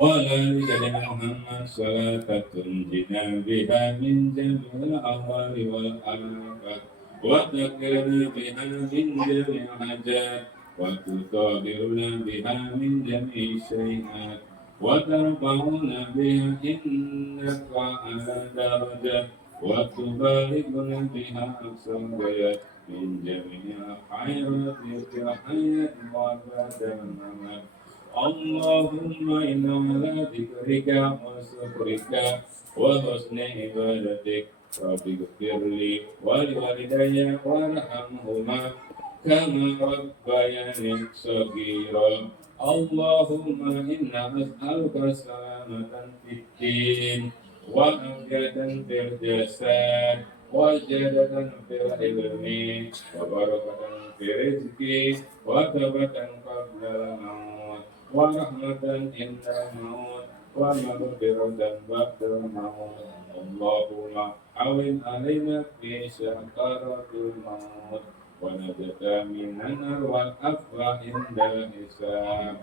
wa ala ali sayyidina Muhammad salatan tunjina biha min jami'il ahwali wal afat wa takfirna biha min jami'il hajat wa tutahhiruna biha min jami'i sayyi'at wa tarfa'una biha innaka ala darajat wa tubarikhuna biha aqsal ghayat min jami'il khairati fil hayati wa ba'dal mamat. Allahumma inna ala dzikrika wa syukrika wa husni ibadatik rabbi ghfirli wa liwalidayya warhamhuma kama rabbayani shaghira. Allahumma inna as'aluka salamatan fid din wa afiyatan fil jasad wa jadatan fil ilmi wa barakatan fil rizqi wa tabatan qabla al-maut wa rahmatan inda al-maut wa maghfiratan ba'da al-maut. Allahumma أو علينا في سكرات الموت ونجت من النار والعفو عند الحساب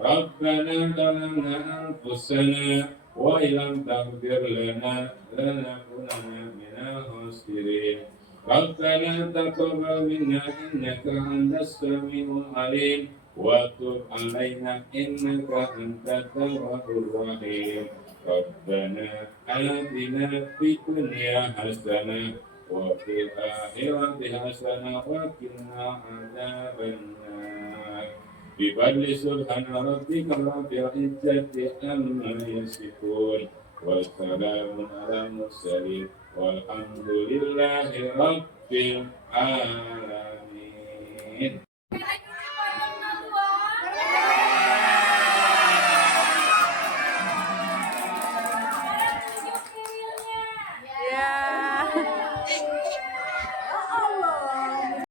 ربنا ظلمنا أنفسنا وإن لم تغفر لنا لنكونن من الخاسرين ربنا تقبل منا إنك أنت السميع العليم وتب علينا إنك أنت التواب الرحيم ربنا آتنا في الدنيا حسنة وفي الآخرة حسنة وقنا عذاب النار بفضل سبحان ربك رب العزة عما يصفون والسلام على المرسلين والحمد لله رب العالمين